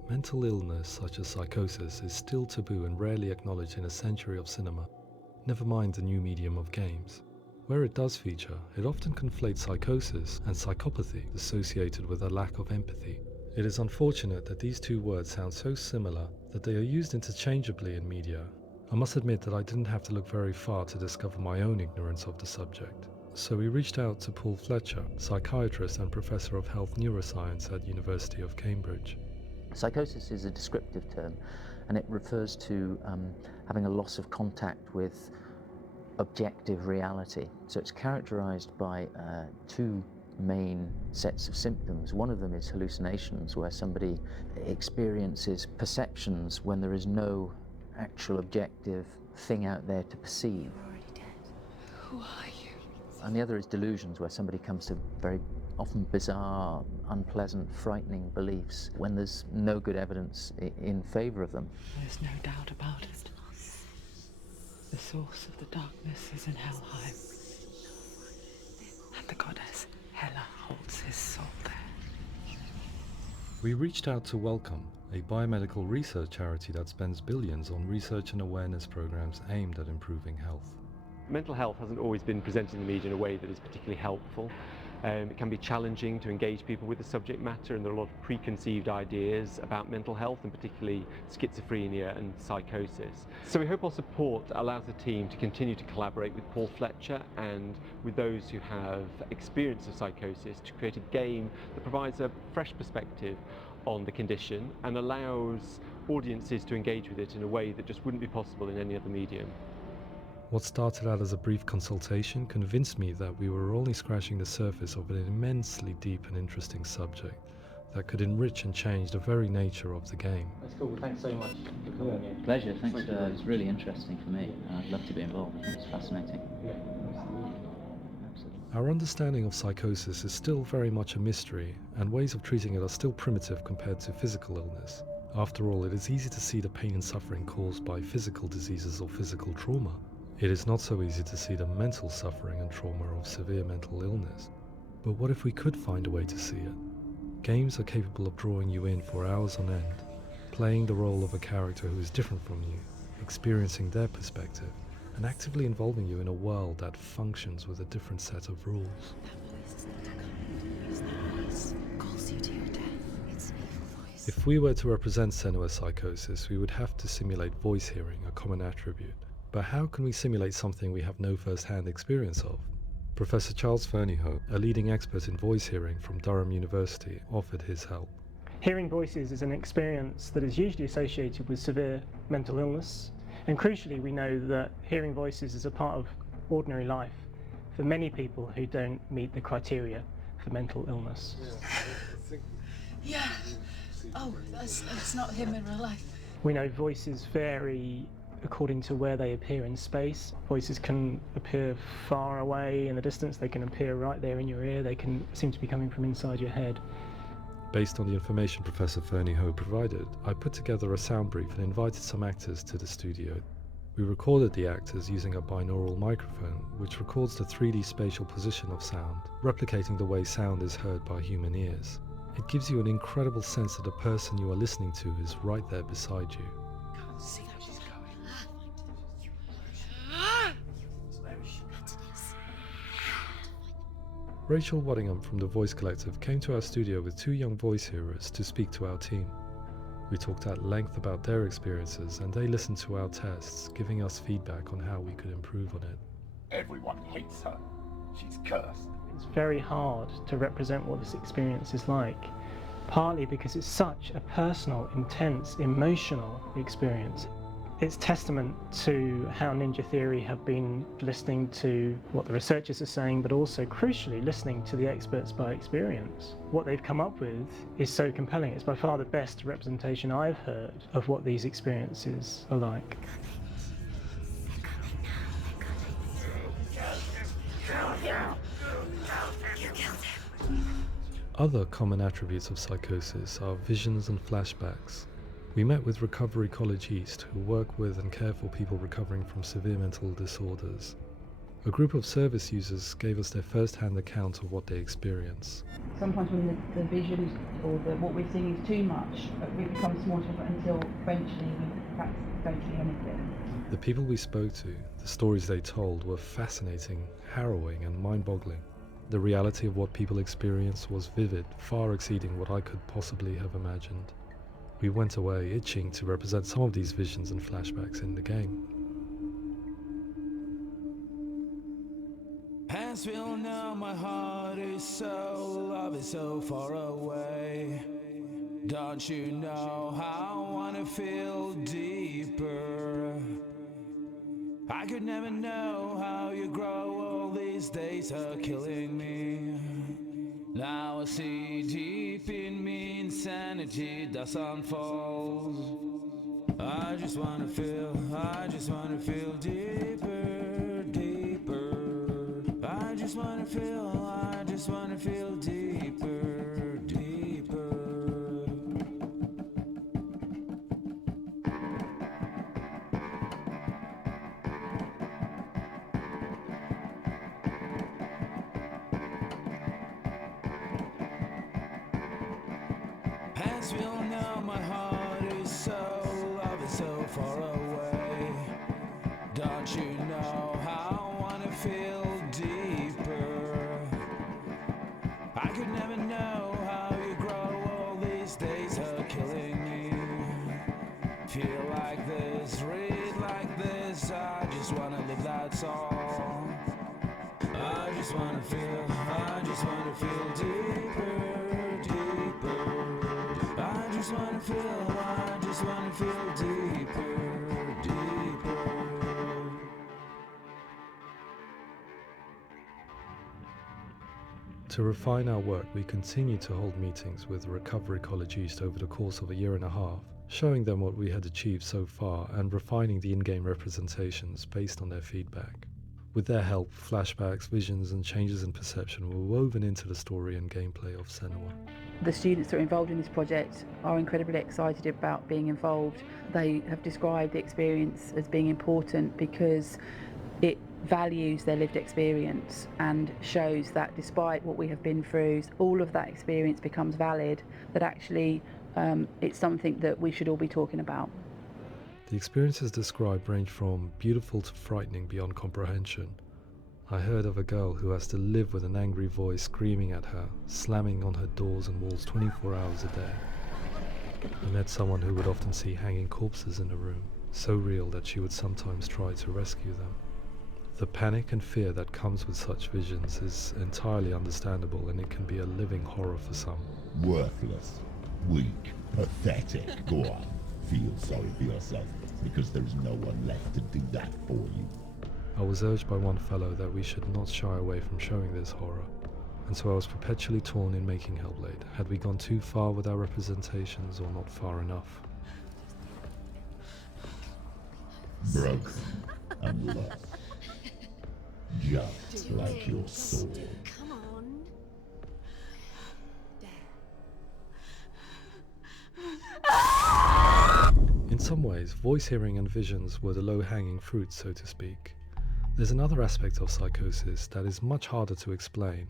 Mental illness, such as psychosis, is still taboo and rarely acknowledged in a century of cinema, never mind the new medium of games. Where it does feature, it often conflates psychosis and psychopathy, associated with a lack of empathy. It is unfortunate that these two words sound so similar that they are used interchangeably in media. I must admit that I didn't have to look very far to discover my own ignorance of the subject. So we reached out to Paul Fletcher, psychiatrist and professor of health neuroscience at University of Cambridge. Psychosis is a descriptive term, and it refers to having a loss of contact with objective reality. So it's characterized by two main sets of symptoms. One of them is hallucinations, where somebody experiences perceptions when there is no actual objective thing out there to perceive. You're already dead. Who are you? And the other is delusions, where somebody comes to very often bizarre, unpleasant, frightening beliefs when there's no good evidence in favor of them. There's no doubt about it. The source of the darkness is in Helheim. And the goddess Hela holds his soul there. We reached out to Welcome, a biomedical research charity that spends billions on research and awareness programs aimed at improving health. Mental health hasn't always been presented in the media in a way that is particularly helpful. It can be challenging to engage people with the subject matter, and there are a lot of preconceived ideas about mental health, and particularly schizophrenia and psychosis. So we hope our support allows the team to continue to collaborate with Paul Fletcher and with those who have experience of psychosis to create a game that provides a fresh perspective on the condition and allows audiences to engage with it in a way that just wouldn't be possible in any other medium. What started out as a brief consultation convinced me that we were only scratching the surface of an immensely deep and interesting subject that could enrich and change the very nature of the game. That's cool. Thanks so much for coming. Pleasure. Thanks. It's really interesting for me. I'd love to be involved. I think it's fascinating. Absolutely. Our understanding of psychosis is still very much a mystery, and ways of treating it are still primitive compared to physical illness. After all, it is easy to see the pain and suffering caused by physical diseases or physical trauma. It is not so easy to see the mental suffering and trauma of severe mental illness. But what if we could find a way to see it? Games are capable of drawing you in for hours on end, playing the role of a character who is different from you, experiencing their perspective, and actively involving you in a world that functions with a different set of rules. Calls you to your death. It's an evil voice. If we were to represent Senua's psychosis, we would have to simulate voice hearing, a common attribute. But how can we simulate something we have no first-hand experience of? Professor Charles Fernyhough, a leading expert in voice hearing from Durham University, offered his help. Hearing voices is an experience that is usually associated with severe mental illness, and crucially we know that hearing voices is a part of ordinary life for many people who don't meet the criteria for mental illness. Yeah. Oh, that's not him in real life. We know voices vary according to where they appear in space. Voices can appear far away in the distance, they can appear right there in your ear, they can seem to be coming from inside your head. Based on the information Professor Fernie Ho provided, I put together a sound brief and invited some actors to the studio. We recorded the actors using a binaural microphone, which records the 3D spatial position of sound, replicating the way sound is heard by human ears. It gives you an incredible sense that the person you are listening to is right there beside you. Can't see how she's going. Rachel Waddingham from the Voice Collective came to our studio with 2 young voice hearers to speak to our team. We talked at length about their experiences and they listened to our tests, giving us feedback on how we could improve on it. Everyone hates her. She's cursed. It's very hard to represent what this experience is like, partly because it's such a personal, intense, emotional experience. It's testament to how Ninja Theory have been listening to what the researchers are saying, but also crucially listening to the experts by experience. What they've come up with is so compelling. It's by far the best representation I've heard of what these experiences are like. Other common attributes of psychosis are visions and flashbacks. We met with Recovery College East, who work with and care for people recovering from severe mental disorders. A group of service users gave us their first-hand account of what they experience. Sometimes when the visions or what we're seeing is too much, it becomes more difficult until eventually we perhaps don't see anything. The people we spoke to, the stories they told, were fascinating, harrowing and mind-boggling. The reality of what people experienced was vivid, far exceeding what I could possibly have imagined. We went away itching to represent some of these visions and flashbacks in the game. As we all know, my heart is so, love is so far away. Don't you know how I wanna feel deeper? I could never know how you grow, all these days are killing me. Now I see deep in me insanity does unfold. I just wanna feel deeper, deeper. I just wanna feel deeper, deeper. As we all know, my heart is so, love is so far away. Don't you know how I wanna feel deeper? I could never know how you grow, all these days are killing me. Feel like this, read like this, I just wanna live, that's all. I just wanna feel deeper, deeper. I just wanna feel deeper, deeper. To refine our work, we continue to hold meetings with Recovery College East over the course of a year and a half, showing them what we had achieved so far and refining the in-game representations based on their feedback. With their help, flashbacks, visions and changes in perception were woven into the story and gameplay of Senua. The students that are involved in this project are incredibly excited about being involved. They have described the experience as being important because it values their lived experience and shows that despite what we have been through, all of that experience becomes valid, that actually it's something that we should all be talking about. The experiences described range from beautiful to frightening beyond comprehension. I heard of a girl who has to live with an angry voice screaming at her, slamming on her doors and walls 24 hours a day. I met someone who would often see hanging corpses in a room, so real that she would sometimes try to rescue them. The panic and fear that comes with such visions is entirely understandable, and it can be a living horror for some. Worthless, weak, pathetic. Go on, feel sorry for yourself, because there is no one left to do that for you. I was urged by one fellow that we should not shy away from showing this horror, and so I was perpetually torn in making Hellblade. Had we gone too far with our representations or not far enough? broken and lost. Just like your soul. Come on. In some ways, voice hearing and visions were the low-hanging fruit, so to speak. There's another aspect of psychosis that is much harder to explain,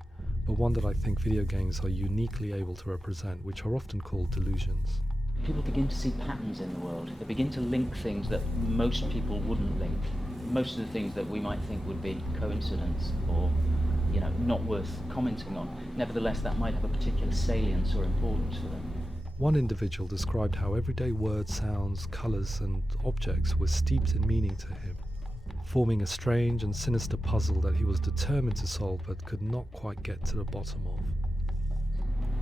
but one that I think video games are uniquely able to represent, which are often called delusions. People begin to see patterns in the world. They begin to link things that most people wouldn't link. Most of the things that we might think would be coincidence or, not worth commenting on. Nevertheless, that might have a particular salience or importance for them. One individual described how everyday words, sounds, colours and objects were steeped in meaning to him, forming a strange and sinister puzzle that he was determined to solve but could not quite get to the bottom of.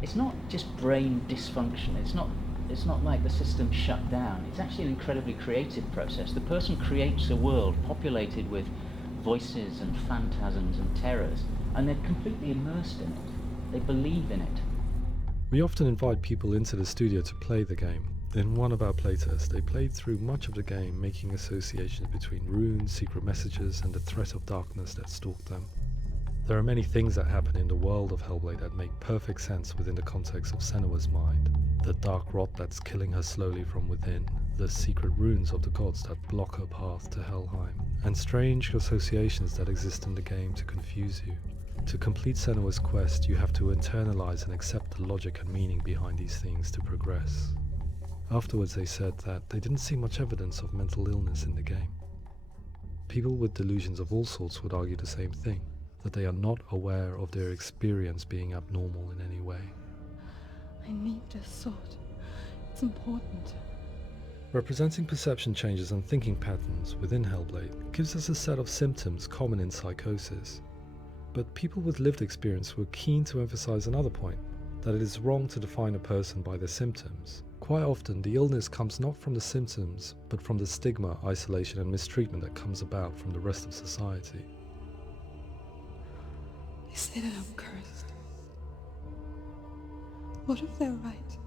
It's not just brain dysfunction. It's not like the system shut down. It's actually an incredibly creative process. The person creates a world populated with voices and phantasms and terrors, and they're completely immersed in it. They believe in it. We often invite people into the studio to play the game. In one of our playtests, they played through much of the game, making associations between runes, secret messages, and the threat of darkness that stalked them. There are many things that happen in the world of Hellblade that make perfect sense within the context of Senua's mind. The dark rot that's killing her slowly from within, the secret runes of the gods that block her path to Helheim, and strange associations that exist in the game to confuse you. To complete Senua's quest, you have to internalize and accept the logic and meaning behind these things to progress. Afterwards, they said that they didn't see much evidence of mental illness in the game. People with delusions of all sorts would argue the same thing, that they are not aware of their experience being abnormal in any way. I need this sword. It's important. Representing perception changes and thinking patterns within Hellblade gives us a set of symptoms common in psychosis. But people with lived experience were keen to emphasize another point, that it is wrong to define a person by their symptoms. Quite often, the illness comes not from the symptoms, but from the stigma, isolation and mistreatment that comes about from the rest of society. They say that I'm cursed. What if they're right?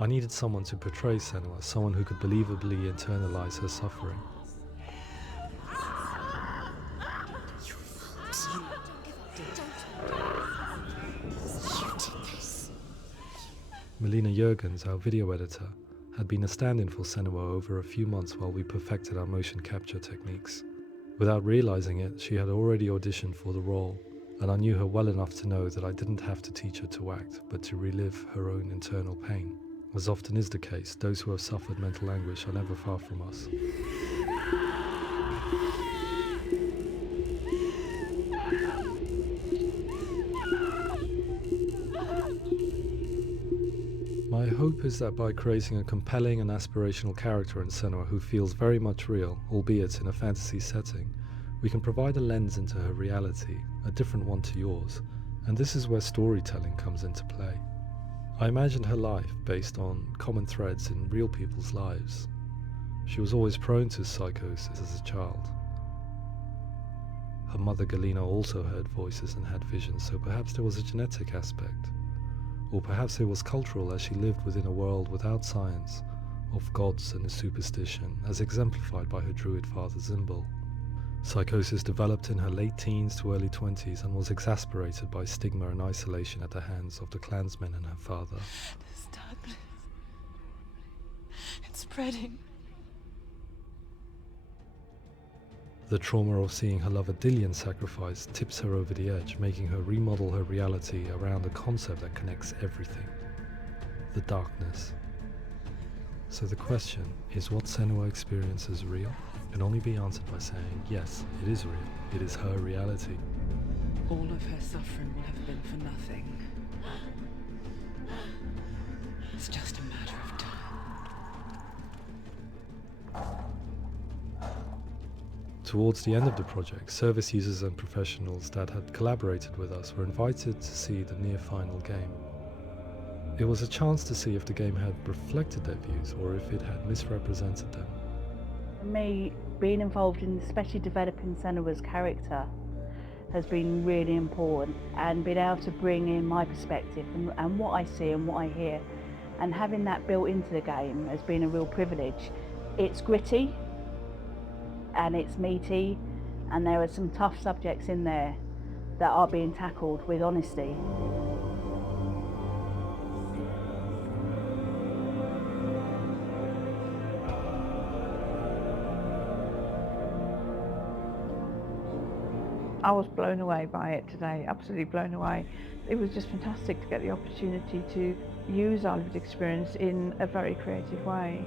I needed someone to portray Senua, someone who could believably internalize her suffering. Melina Jurgens, our video editor, had been a stand-in for Senua over a few months while we perfected our motion capture techniques. Without realizing it, she had already auditioned for the role, and I knew her well enough to know that I didn't have to teach her to act, but to relive her own internal pain. As often is the case, those who have suffered mental anguish are never far from us. My hope is that by creating a compelling and aspirational character in Senua who feels very much real, albeit in a fantasy setting, we can provide a lens into her reality, a different one to yours, and this is where storytelling comes into play. I imagined her life based on common threads in real people's lives. She was always prone to psychosis as a child. Her mother Galina also heard voices and had visions, so perhaps there was a genetic aspect. Or perhaps it was cultural, as she lived within a world without science, of gods and superstition, as exemplified by her druid father Zimbal. Psychosis developed in her late teens to early 20s and was exacerbated by stigma and isolation at the hands of the clansmen and her father. This darkness. It's spreading. The trauma of seeing her lover Dillian sacrificed tips her over the edge, making her remodel her reality around a concept that connects everything: the darkness. So the question, is what Senua experiences real? Can only be answered by saying, yes, it is real. It is her reality. All of her suffering will have been for nothing. It's just a matter of time. Towards the end of the project, service users and professionals that had collaborated with us were invited to see the near-final game. It was a chance to see if the game had reflected their views or if it had misrepresented them. For me, being involved in especially developing Senua's character has been really important, and being able to bring in my perspective and what I see and what I hear and having that built into the game has been a real privilege. It's gritty and it's meaty, and there are some tough subjects in there that are being tackled with honesty. I was blown away by it today, absolutely blown away. It was just fantastic to get the opportunity to use our lived experience in a very creative way.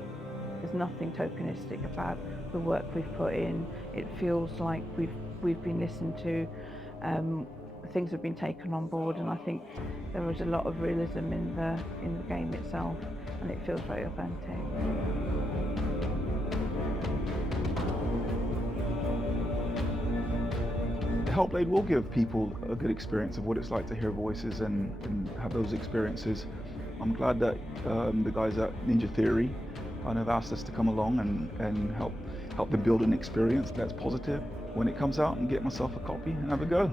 There's nothing tokenistic about the work we've put in. It feels like we've been listened to, things have been taken on board, and I think there was a lot of realism in the game itself, and it feels very authentic. Hellblade will give people a good experience of what it's like to hear voices and have those experiences. I'm glad that the guys at Ninja Theory kind of asked us to come along and help them build an experience that's positive when it comes out, and get myself a copy and have a go.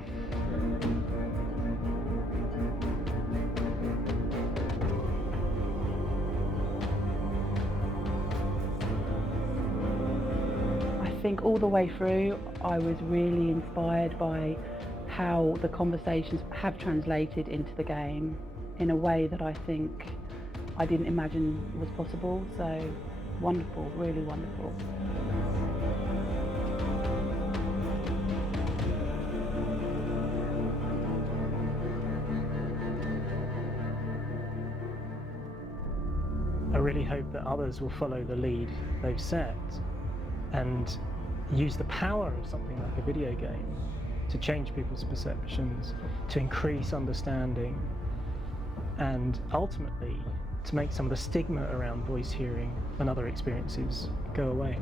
I think all the way through I was really inspired by how the conversations have translated into the game in a way that I think I didn't imagine was possible. So wonderful, really wonderful. I really hope that others will follow the lead they've set and use the power of something like a video game to change people's perceptions, to increase understanding, and ultimately to make some of the stigma around voice hearing and other experiences go away.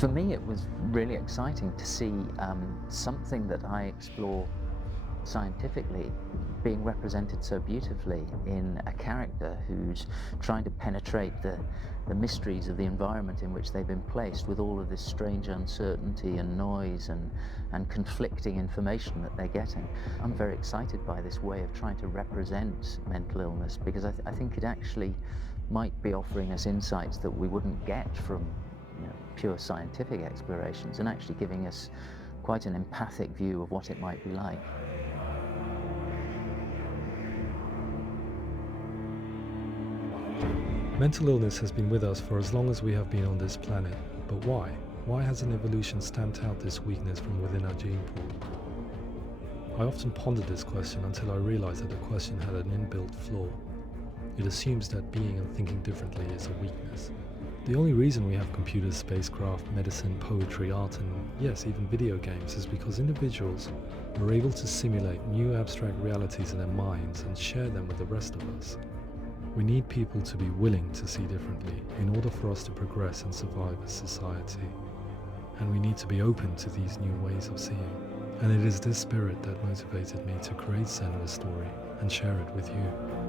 For me, it was really exciting to see something that I explore scientifically being represented so beautifully in a character who's trying to penetrate the mysteries of the environment in which they've been placed, with all of this strange uncertainty and noise and conflicting information that they're getting. I'm very excited by this way of trying to represent mental illness, because I think it actually might be offering us insights that we wouldn't get from pure scientific explorations, and actually giving us quite an empathic view of what it might be like. Mental illness has been with us for as long as we have been on this planet, but why? Why hasn't evolution stamped out this weakness from within our gene pool? I often pondered this question until I realized that the question had an inbuilt flaw. It assumes that being and thinking differently is a weakness. The only reason we have computers, spacecraft, medicine, poetry, art, and yes, even video games is because individuals are able to simulate new abstract realities in their minds and share them with the rest of us. We need people to be willing to see differently in order for us to progress and survive as society. And we need to be open to these new ways of seeing. And it is this spirit that motivated me to create Senua's story and share it with you.